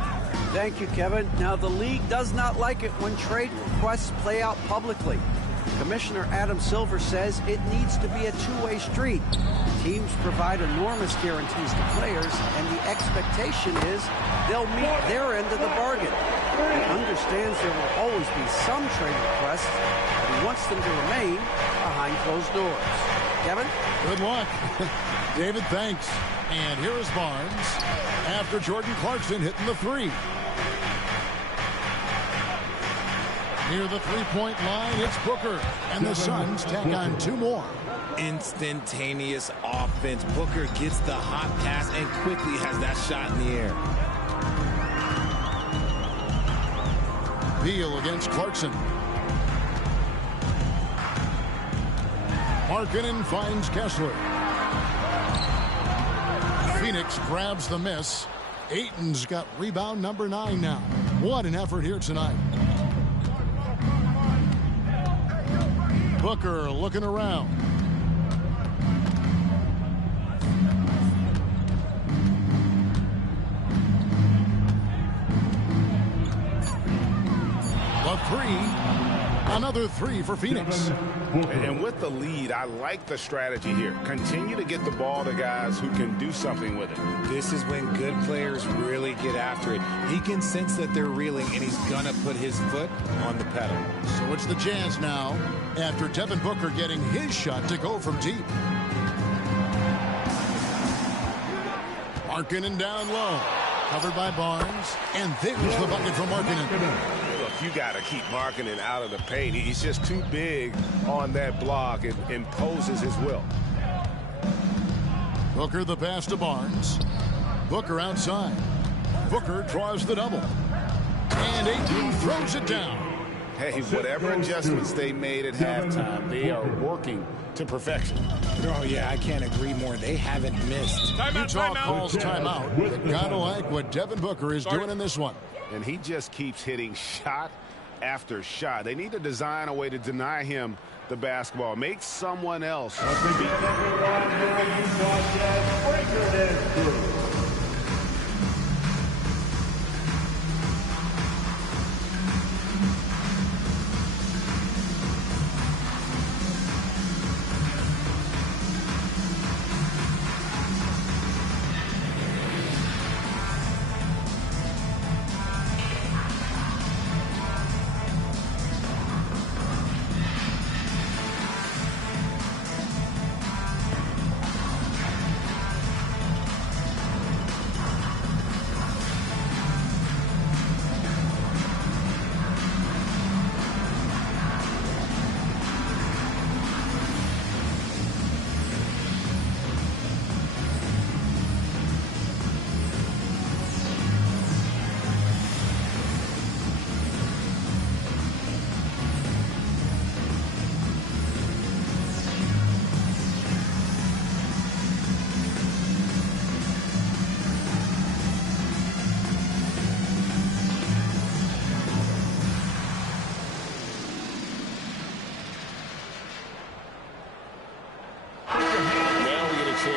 Thank you, Kevin. Now, the league does not like it when trade requests play out publicly. Commissioner Adam Silver says it needs to be a two-way street. Teams provide enormous guarantees to players, and the expectation is they'll meet their end of the bargain. He understands there will always be some trade requests, but he wants them to remain behind closed doors. Kevin? Good luck. David, thanks. And here is Barnes after Jordan Clarkson hitting the 3. Near the three-point line, it's Booker, and the Suns tack on 2 more. Instantaneous offense. Booker gets the hot pass and quickly has that shot in the air. Beal against Clarkson. Markkanen finds Kessler. Phoenix grabs the miss. Ayton's got rebound number 9 now. What an effort here tonight. Booker looking around. The 3. Another 3 for Phoenix. And with the lead, I like the strategy here. Continue to get the ball to guys who can do something with it. This is when good players really get after it. He can sense that they're reeling, and he's going to put his foot on the pedal. So it's the Jazz now, after Devin Booker getting his shot to go from deep. Markkanen down low. Covered by Barnes. And there's the bucket from Markkanen. You got to keep Markkanen out of the paint. He's just too big on that block and imposes his will. Booker the pass to Barnes. Booker outside. Booker draws the double. And Ayton throws it down. Hey, whatever adjustments they made at halftime, they are working to perfection. Oh, yeah, I can't agree more. They haven't missed. Utah calls timeout. You gotta like what Devin Booker is doing in this one. And he just keeps hitting shot after shot. They need to design a way to deny him the basketball. Make someone else beat him.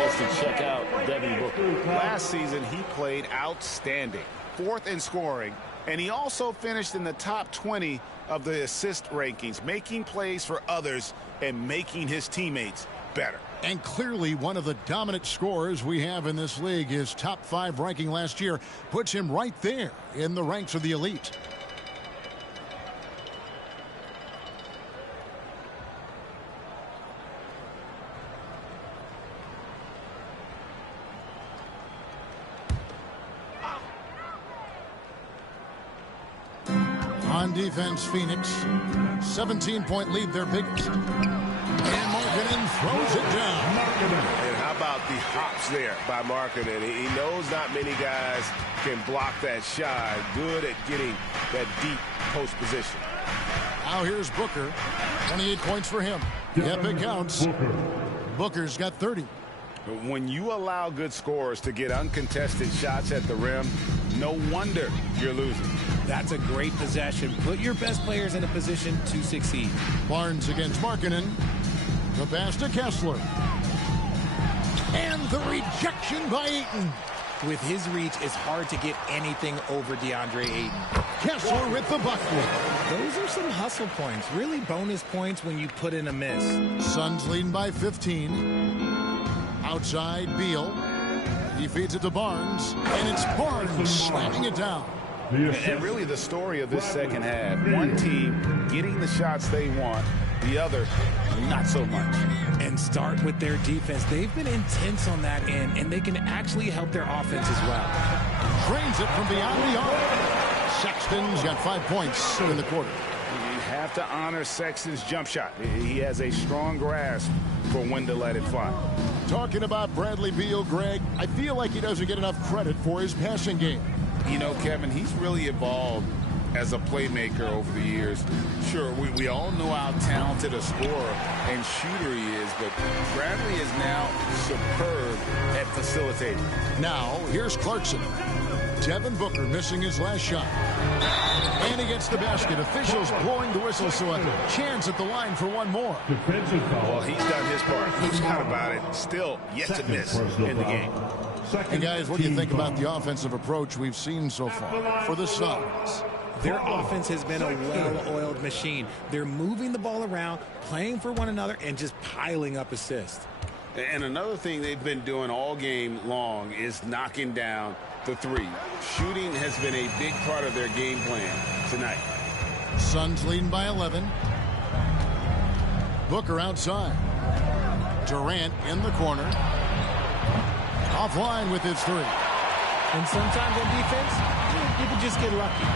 To check out Devin Booker. Last season, he played outstanding. 4th in scoring, and he also finished in the top 20 of the assist rankings, making plays for others and making his teammates better. And clearly one of the dominant scorers we have in this league. His top 5 ranking last year puts him right there in the ranks of the elite. On defense, Phoenix, 17-point lead, their biggest. And Markkanen throws it down. And how about the hops there by Markkanen? He knows not many guys can block that shot. Good at getting that deep post position. Now here's Booker. 28 points for him. Yep, it counts. Booker's got 30. When you allow good scorers to get uncontested shots at the rim, no wonder you're losing. That's a great possession. Put your best players in a position to succeed. Barnes against Markkanen. The pass to Kessler. And the rejection by Ayton. With his reach, it's hard to get anything over DeAndre Ayton. Kessler with the bucket. Those are some hustle points. Really bonus points when you put in a miss. Suns leading by 15. Outside, Beal. He feeds it to Barnes. And it's Barnes slamming it down. And really the story of this second half. One team getting the shots they want. The other, not so much. And start with their defense. They've been intense on that end, and they can actually help their offense as well. Drains it from beyond the arc. Sexton's got 5 points in the quarter. You have to honor Sexton's jump shot. He has a strong grasp for when to let it fly. Talking about Bradley Beal, Greg, I feel like he doesn't get enough credit for his passing game. You know, Kevin, he's really evolved as a playmaker over the years. Sure, we all know how talented a scorer and shooter he is, but Bradley is now superb at facilitating. Now, here's Clarkson. Devin Booker missing his last shot. And he gets the basket. Officials blowing the whistle, so a chance at the line for one more. Well, he's done his part. He's got about it. Still yet to miss in the game. And guys, what do you think about the offensive approach we've seen so far for the Suns? Their offense has been a well-oiled machine. They're moving the ball around, playing for one another, and just piling up assists. And another thing they've been doing all game long is knocking down the three. Shooting has been a big part of their game plan tonight. Suns leading by 11. Booker outside. Durant in the corner. Offline with his three. And sometimes on defense, you can just get lucky.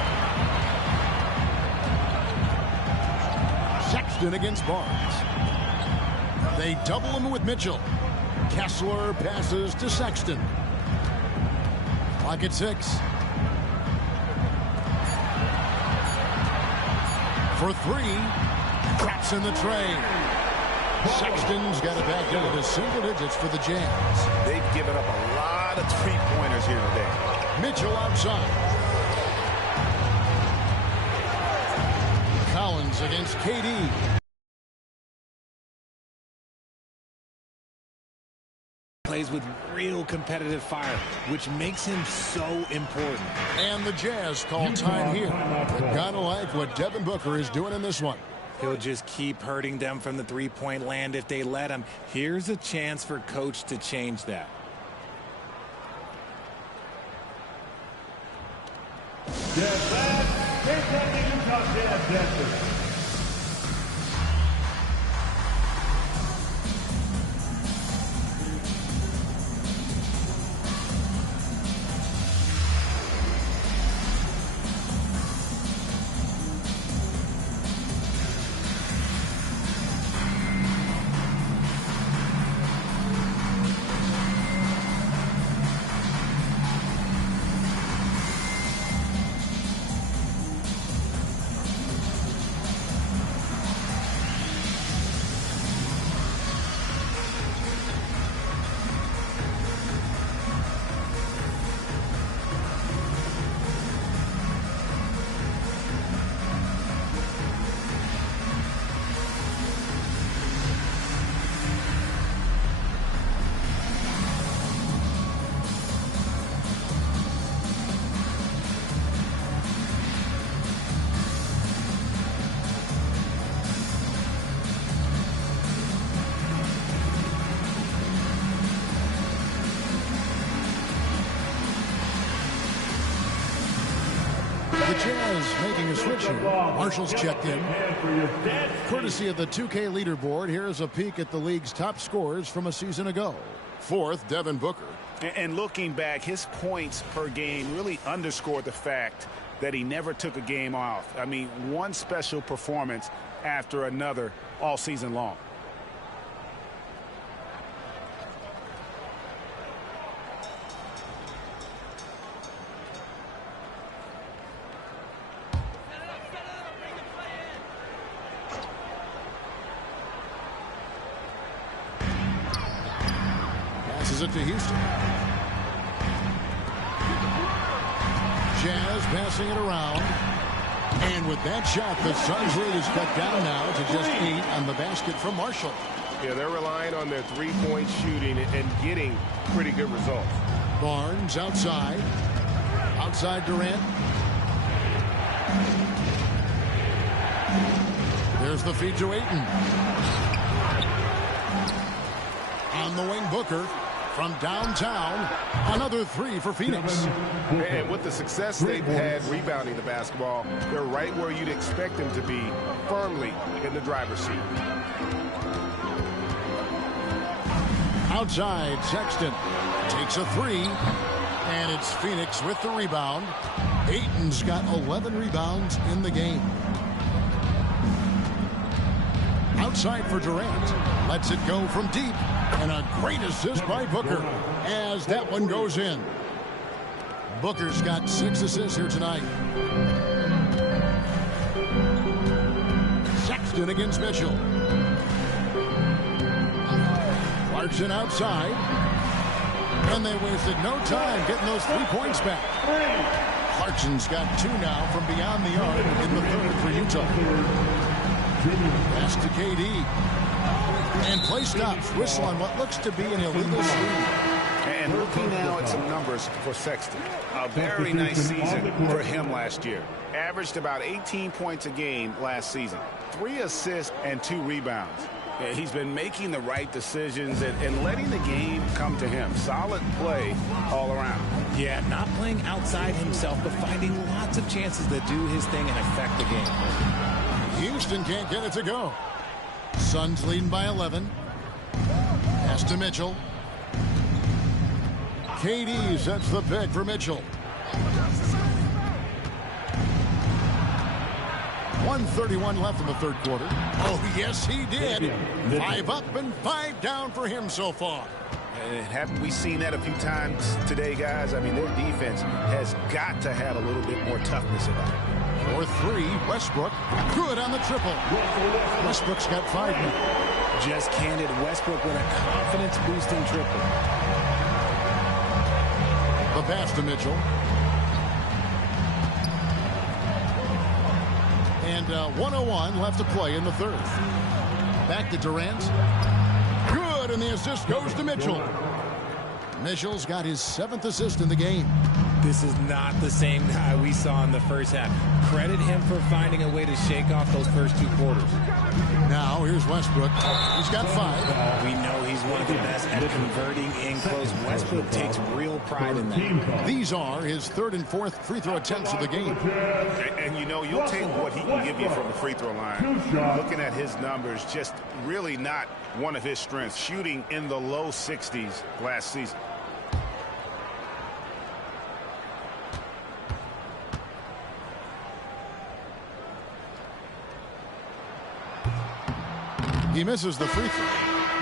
Sexton against Barnes. They double him with Mitchell. Kessler passes to Sexton. Clock at 6. For 3. Drops in the tray. Sexton's got it back down to single digits for the Jazz. They've given up a lot of three-pointers here today. Mitchell outside. Collins against KD. Plays with real competitive fire, which makes him so important. And the Jazz call time here. They've got to like what Devin Booker is doing in this one. He'll just keep hurting them from the three-point land if they let him. Here's a chance for Coach to change that. The Jazz making a switch here. Marshall's checked in. Courtesy of the 2K leaderboard, here's a peek at the league's top scorers from a season ago. 4th, Devin Booker. And looking back, his points per game really underscored the fact that he never took a game off. I mean, one special performance after another all season long. it to Houston. Jazz passing it around. And with that shot, the Suns lead is cut down now to just 8 on the basket from Marshall. Yeah, they're relying on their three-point shooting and getting pretty good results. Barnes outside. Outside Durant. There's the feed to Ayton. On the wing, Booker. From downtown, another 3 for Phoenix. And with the success they've had rebounding the basketball, they're right where you'd expect them to be, firmly in the driver's seat. Outside, Sexton takes a 3, and it's Phoenix with the rebound. Ayton's got 11 rebounds in the game. Outside for Durant. Lets it go from deep. And a great assist by Booker as that one goes in. Booker's got 6 assists here tonight. Sexton against Mitchell. Clarkson outside. And they wasted no time getting those 3 points back. Clarkson's got 2 now from beyond the arc in the third for Utah. Pass to KD. And play stops. Whistle on what looks to be an illegal screen. And looking now at some numbers for Sexton. A very nice season for him last year. Averaged about 18 points a game last season. 3 assists and 2 rebounds. Yeah, he's been making the right decisions and letting the game come to him. Solid play all around. Yeah, not playing outside himself, but finding lots of chances to do his thing and affect the game. Houston can't get it to go. Suns leading by 11. Pass to Mitchell. KD sets the pick for Mitchell. 1:31 left in the third quarter. Oh, yes, he did. 5 up and 5 down for him so far. And haven't we seen that a few times today, guys? I mean, their defense has got to have a little bit more toughness about it. For 3, Westbrook. Good on the triple. Westbrook's got 5 now. Just handed Westbrook with a confidence-boosting triple. The pass to Mitchell. And 1:01 left to play in the third. Back to Durant. Good, and the assist goes to Mitchell. Mitchell's got his 7th assist in the game. This is not the same guy we saw in the first half. Credit him for finding a way to shake off those first 2 quarters. Now, here's Westbrook. He's got 5. We know he's one of the best at converting in close. Westbrook takes real pride in that. These are his 3rd and 4th free throw attempts of the game. And you know, you'll take what he can give you from the free throw line. Looking at his numbers, just really not one of his strengths. Shooting in the low 60s last season. He misses the free throw.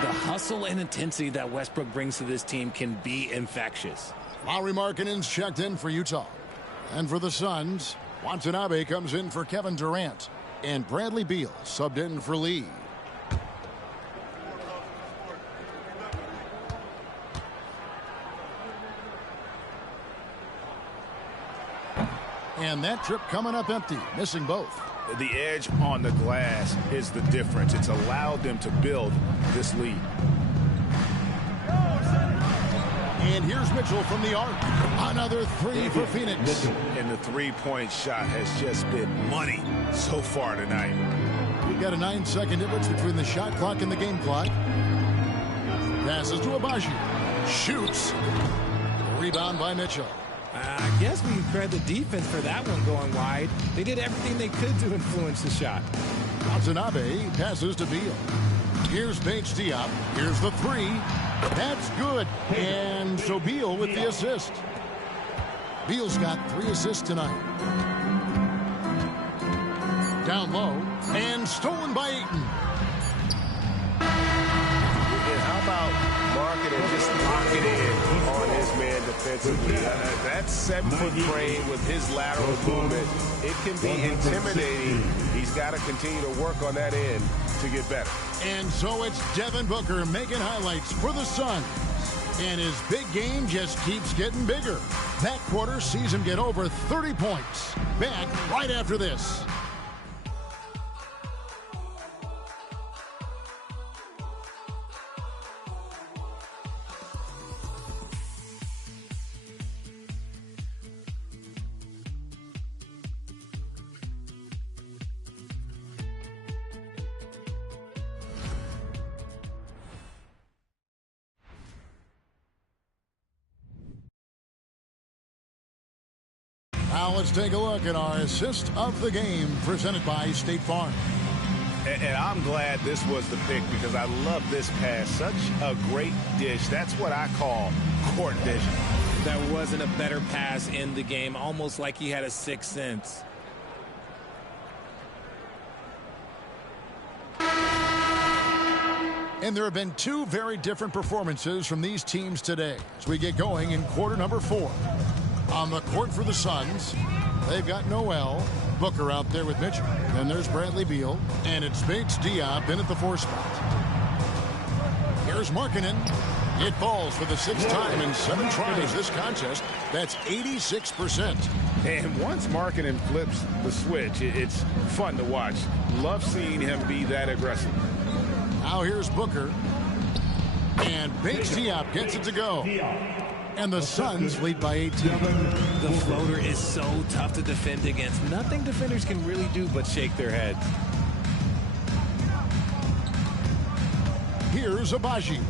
The hustle and intensity that Westbrook brings to this team can be infectious. Lauri Markkanen's checked in for Utah. And for the Suns, Watanabe comes in for Kevin Durant. And Bradley Beal subbed in for Lee. And that trip coming up empty, missing both. The edge on the glass is the difference. It's allowed them to build this lead. And here's Mitchell from the arc. Another 3 for Phoenix. And the three-point shot has just been money so far tonight. We've got a 9-second difference between the shot clock and the game clock. Passes to Abaji. Shoots. Rebound by Mitchell. I guess we credit the defense for that one going wide. They did everything they could to influence the shot. Watanabe passes to Beal. Here's Paige Diop. Here's the 3. That's good. And so Beal with the assist. Beal's got 3 assists tonight. Down low. And stolen by Ayton. And how about Markkanen just locking in on his man defensively? That 7-foot frame with his lateral movement, it can be intimidating. He's got to continue to work on that end to get better. And so it's Devin Booker making highlights for the Suns. And his big game just keeps getting bigger. That quarter sees him get over 30 points. Back right after this. Now let's take a look at our assist of the game presented by State Farm. And I'm glad this was the pick because I love this pass. Such a great dish. That's what I call court vision. That wasn't a better pass in the game, almost like he had a sixth sense. And there have been two very different performances from these teams today as we get going in quarter number 4. On the court for the Suns, they've got Noel, Booker out there with Mitchell. Then there's Bradley Beal, and it's Bates Diop in at the 4 spot. Here's Markkanen. It falls for the 6th time in 7 tries this contest. That's 86%. And once Markkanen flips the switch, it's fun to watch. Love seeing him be that aggressive. Now here's Booker. And Bates Diop gets it to go. And the Suns lead by 18. The floater is so tough to defend against. Nothing defenders can really do but shake their heads. Here's Abaji.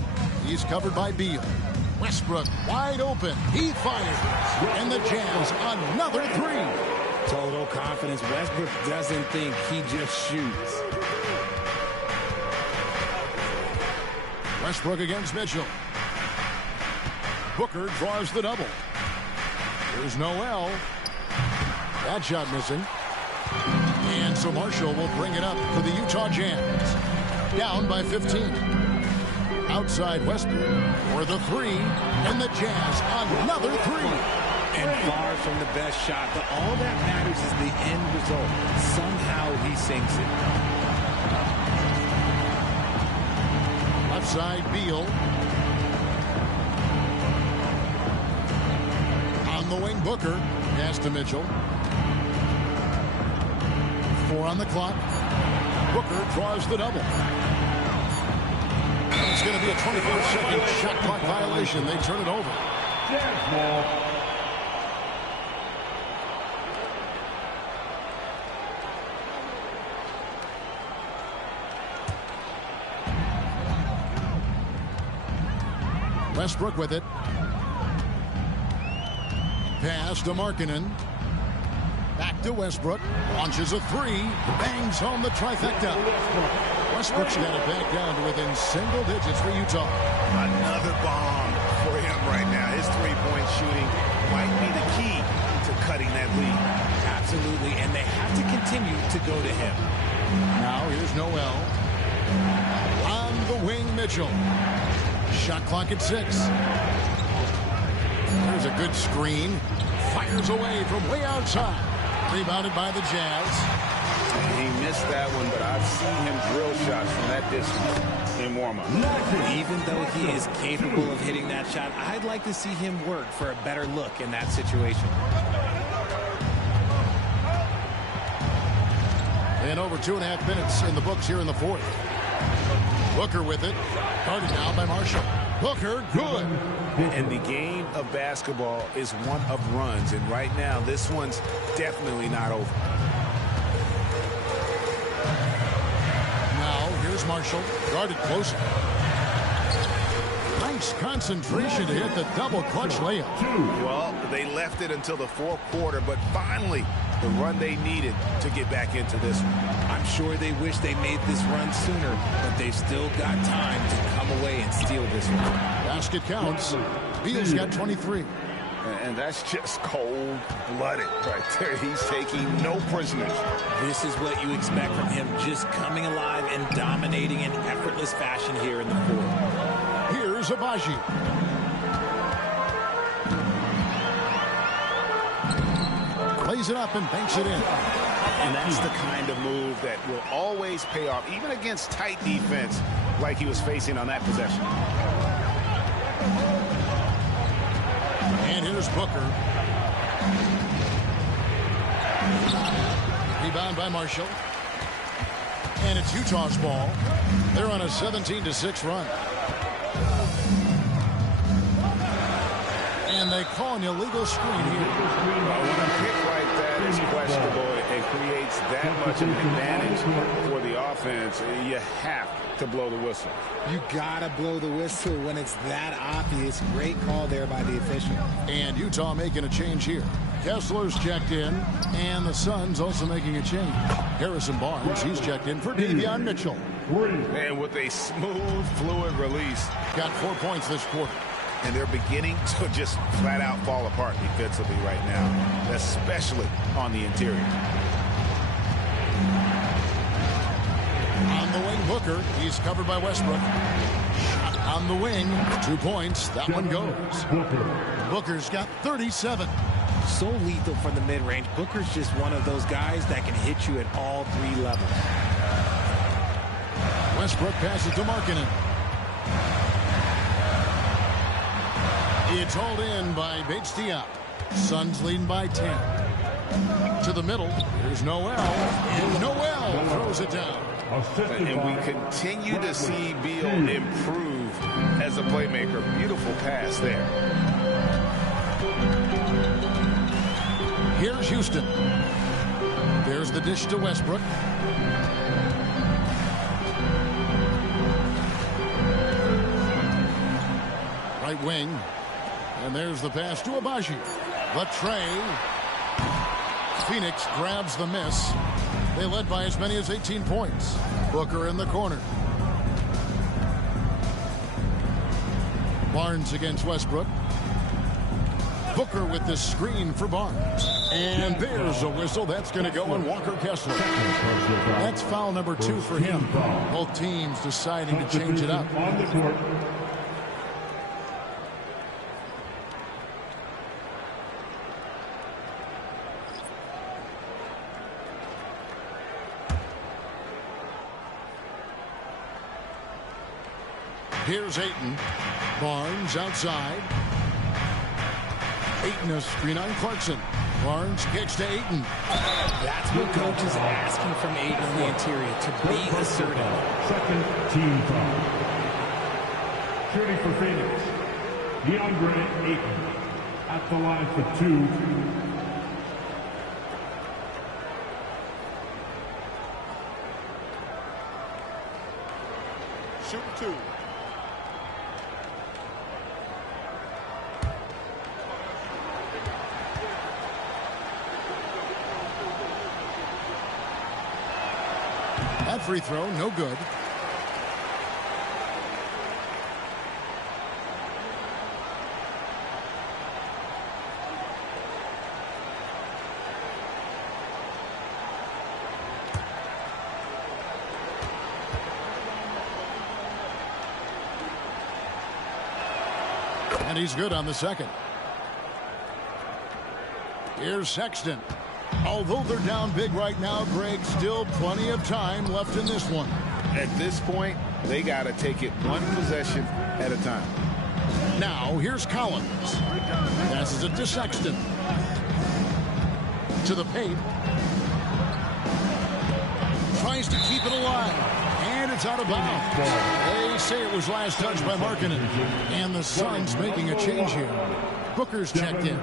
He's covered by Beal. Westbrook wide open. He fires. And the Jazz another 3. Total confidence. Westbrook doesn't think, he just shoots. Westbrook against Mitchell. Booker draws the double. Here's Noel. That shot missing. And so Marshall will bring it up for the Utah Jazz. Down by 15. Outside Westbrook for the 3. And the Jazz another 3. And far from the best shot, but all that matters is the end result. Somehow he sinks it. Left side, Beal. On the wing, Booker. Pass to Mitchell. 4 on the clock. Booker draws the double. It's going to be a 24-second shot clock violation. They turn it over. Westbrook with it. Pass to Markkanen. Back to Westbrook. Launches a 3. Bangs home the trifecta. Westbrook's got it back down to within single digits for Utah. Another bomb for him right now. His three-point shooting might be the key to cutting that lead. Absolutely, and they have to continue to go to him. Now here's Noel. On the wing, Mitchell. Shot clock at 6. There's a good screen. Fires away from way outside. Rebounded by the Jazz. He missed that one, but I've seen him drill shots from that distance in warm-up. Even though he is capable of hitting that shot, I'd like to see him work for a better look in that situation. And over 2.5 minutes in the books here in the 4th. Booker with it. Guarded now by Marshall. Booker, good. And the game of basketball is one of runs. And right now, this one's definitely not over. Now, here's Marshall. Guarded closer. Nice concentration to hit the double clutch layup. Well, they left it until the 4th quarter, but finally, the run they needed to get back into this one. I'm sure they wish they made this run sooner, but they've still got time to come away and steal this one. Basket counts. Beal's got 23. And that's just cold-blooded right there. He's taking no prisoners. This is what you expect from him, just coming alive and dominating in effortless fashion here in the 4th. Here's Abaji. Plays it up and banks it in. And that's the kind of move that will always pay off, even against tight defense like he was facing on that possession. And here's Booker. Rebound by Marshall. And it's Utah's ball. They're on a 17-6 run. And they call an illegal screen here. Well, when a pick like that is questionable and creates that much of an advantage for the offense, you have to blow the whistle. You gotta blow the whistle when it's that obvious. Great call there by the official. And Utah making a change here. Kessler's checked in, and the Suns also making a change. Harrison Barnes, he's checked in for Davion Mitchell. And with a smooth, fluid release. Got 4 points this quarter. And they're beginning to just flat out fall apart defensively right now, especially on the interior. On the wing, Booker. He's covered by Westbrook. Shot on the wing. 2 points. That one goes. Booker's got 37. So lethal from the mid-range. Booker's just one of those guys that can hit you at all 3 levels. Westbrook passes to Markkanen. It's hauled in by Bates-Diop. Suns leading by 10. To the middle. Here's Noel. And Noel throws it down. And we continue to see Beal improve as a playmaker. Beautiful pass there. Here's Houston. There's the dish to Westbrook. Right wing. And there's the pass to Abaji. The tray. Phoenix grabs the miss. They led by as many as 18 points. Booker in the corner. Barnes against Westbrook. Booker with the screen for Barnes. And there's a whistle. That's going to go on Walker Kessler. That's foul number 2 for him. Both teams deciding to change it up. Here's Ayton. Barnes outside. Ayton a screen on Clarkson. Barnes kicks to Ayton. That's what coach is asking from Ayton in the interior, to be assertive. Second team foul. Shooting for Phoenix, DeAndre Ayton at the line for 2. Shoot 2. That free throw, no good. And he's good on the second. Here's Sexton. Although they're down big right now, Greg, still plenty of time left in this one. At this point, they got to take it one possession at a time. Now, here's Collins. Passes it to Sexton. To the paint. Tries to keep it alive. And it's out of bounds. They say it was last touched by Markkanen. And the Suns making a change here. Booker's checked in.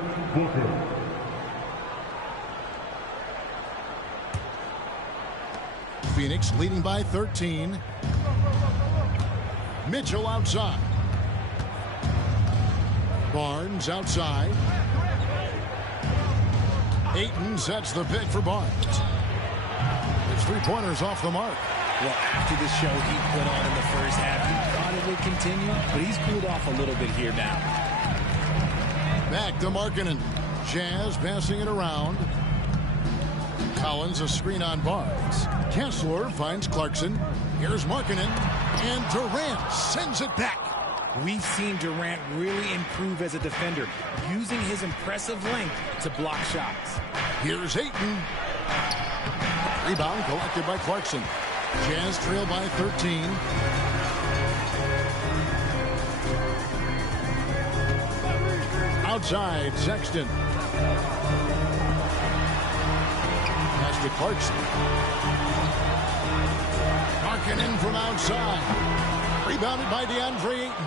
Phoenix leading by 13. Mitchell outside. Barnes outside. Ayton sets the pick for Barnes. His 3-pointers off the mark. Well, after the show he put on in the first half, he thought it would continue, but he's cooled off a little bit here now. Back to Markkanen. Jazz passing it around. Collins a screen on Barnes. Kessler finds Clarkson. Here's Markkanen. And Durant sends it back. We've seen Durant really improve as a defender, using his impressive length to block shots. Here's Ayton. Rebound collected by Clarkson. Jazz trail by 13. Outside, Sexton. Pass to Clarkson. Markkanen from outside. Rebounded by DeAndre Ayton.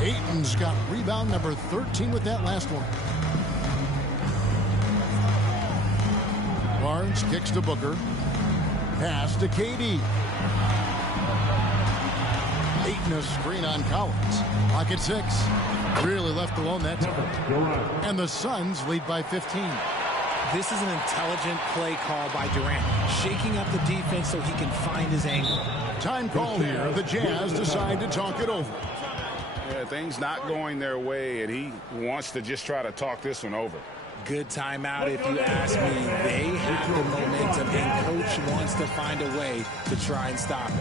Ayton's got rebound number 13 with that last one. Barnes kicks to Booker. Pass to KD. Ayton a screen on Collins. Lock at 6. Really left alone that time. And the Suns lead by 15. This is an intelligent play call by Durant, shaking up the defense so he can find his angle. Time call here. The Jazz decide to talk it over. Yeah, things not going their way, and he wants to just try to talk this one over. Good timeout, if you ask me. They have the momentum, and Coach wants to find a way to try and stop it.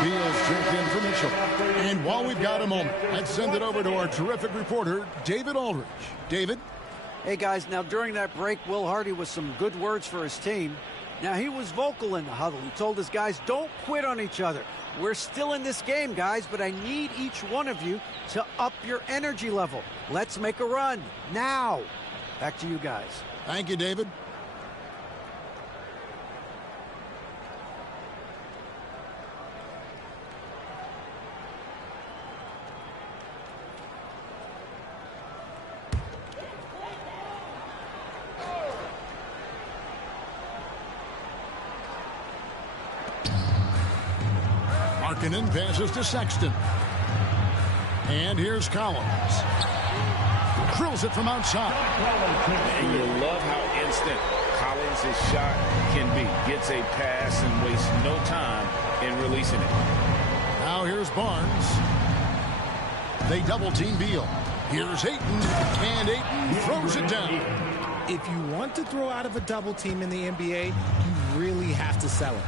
Beals checked in for Mitchell. And while we've got a moment, let's send it over to our terrific reporter, David Aldridge. David? Hey, guys, now during that break, Will Hardy was some good words for his team. Now, he was vocal in the huddle. He told his guys, don't quit on each other. We're still in this game, guys, but I need each one of you to up your energy level. Let's make a run now. Back to you guys. Thank you, David. Markkanen passes to Sexton. And here's Collins. Drills it from outside. And you love how instant Collins' shot can be. Gets a pass and wastes no time in releasing it. Now here's Barnes. They double team Beal. Here's Ayton. And Ayton throws it down. If you want to throw out of a double team in the NBA, you really have to sell it.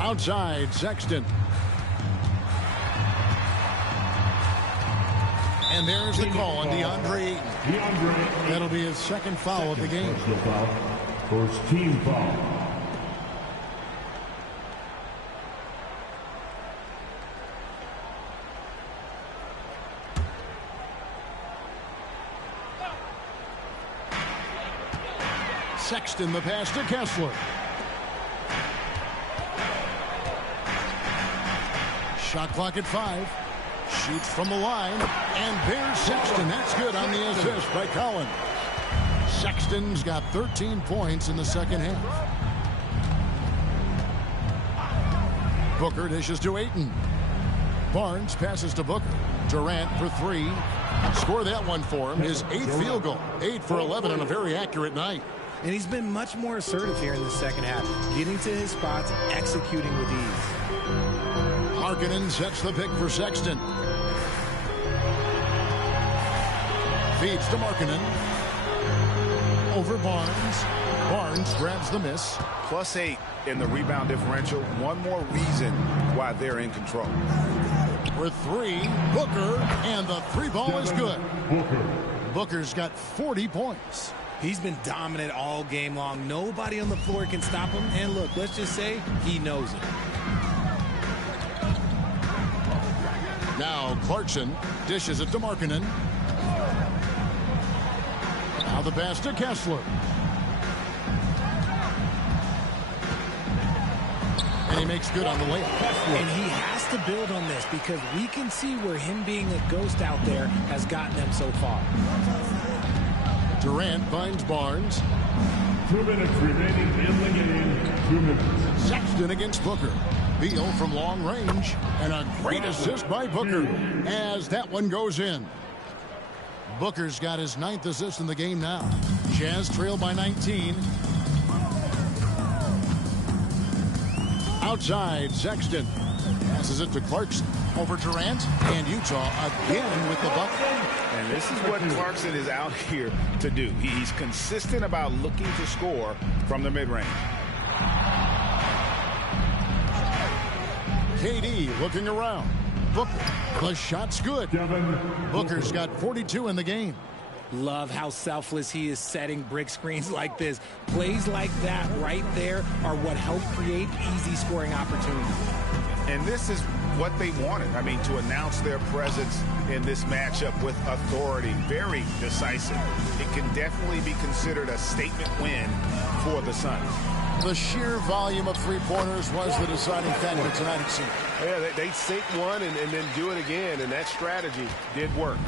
Outside, Sexton. And there's the call on DeAndre Ayton. That'll be his second foul of the game. First team foul. Sexton, the pass to Kessler. Shot clock at 5. Shoots from the line. And there's Sexton. That's good on the assist by Collins. Sexton's got 13 points in the second half. Booker dishes to Ayton. Barnes passes to Booker. Durant for 3. Score that one for him. His 8th field goal. 8 for 11 on a very accurate night. And he's been much more assertive here in the second half, getting to his spots, executing with ease. Markkanen sets the pick for Sexton. Feeds to Markkanen. Over Barnes. Barnes grabs the miss. +8 in the rebound differential. One more reason why they're in control. For 3, Booker, and the 3 ball is good. Booker's got 40 points. He's been dominant all game long. Nobody on the floor can stop him. And look, let's just say he knows it. Now Clarkson dishes it to Markkanen. Now the pass to Kessler. And he makes good on the layup. And he has to build on this because we can see where him being a ghost out there has gotten them so far. Durant finds Barnes. 2 minutes remaining in the game. 2 minutes. Sexton against Booker. Beal from long range. And a great assist by Booker as that one goes in. Booker's got his 9th assist in the game now. Jazz trail by 19. Outside, Sexton passes it to Clarkson. Over Durant, and Utah again with the bucket. And this is what Clarkson is out here to do. He's consistent about looking to score from the mid-range. KD looking around. Booker, the shot's good. Booker's got 42 in the game. Love how selfless he is setting brick screens like this. Plays like that right there are what help create easy scoring opportunities. And this is what they wanted. I mean, to announce their presence in this matchup with authority. Very decisive. It can definitely be considered a statement win for the Suns. The sheer volume of three-pointers was the deciding factor tonight, it seemed. Yeah, they sink one and then do it again, and that strategy did work.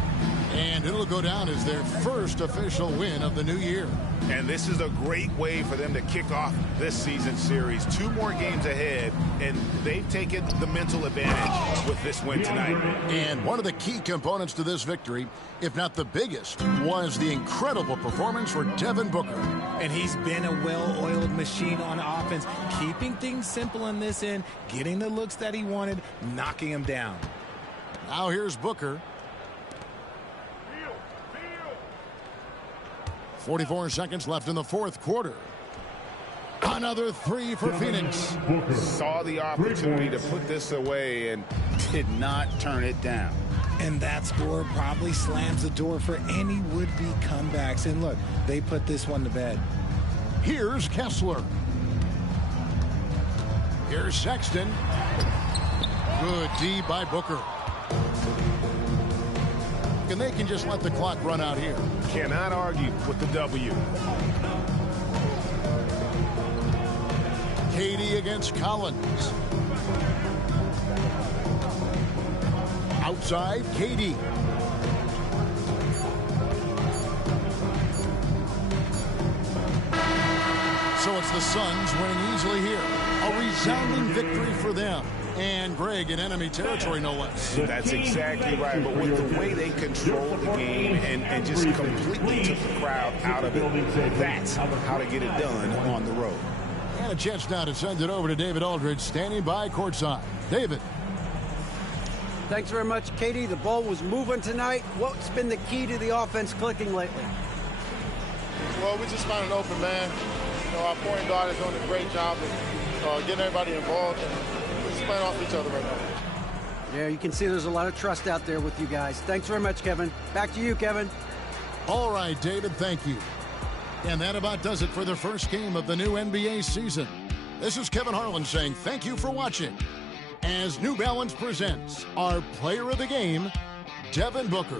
And it'll go down as their first official win of the new year. And this is a great way for them to kick off this season series. 2 more games ahead, and they've taken the mental advantage with this win tonight. And one of the key components to this victory, if not the biggest, was the incredible performance for Devin Booker. And he's been a well-oiled machine on offense, keeping things simple in this end, getting the looks that he wanted, knocking him down. Now here's Booker. 44 seconds left in the fourth quarter. Another 3 for Phoenix. Saw the opportunity to put this away and did not turn it down. And that score probably slams the door for any would-be comebacks. And look, they put this one to bed. Here's Kessler. Here's Sexton. Good D by Booker. And they can just let the clock run out here. Cannot argue with the W. KD against Collins. Outside, KD. So it's the Suns winning easily here. A resounding victory for them. And Greg in enemy territory, no less. That's exactly right. But with the way they controlled the game and just completely took the crowd out of it, that's how to get it done on the road. And a chance now to send it over to David Aldridge, standing by courtside. David. Thanks very much, Katie. The ball was moving tonight. What's been the key to the offense clicking lately? Well, we just found an open man. You know, our point guard is doing a great job of getting everybody involved. And playing off each other right now. Yeah, you can see there's a lot of trust out there with you guys. Thanks very much, Kevin. Back to you, Kevin. All right, David, thank you. And that about does it for the first game of the new NBA season. This is Kevin Harlan saying thank you for watching as New Balance presents our player of the game, Devin Booker.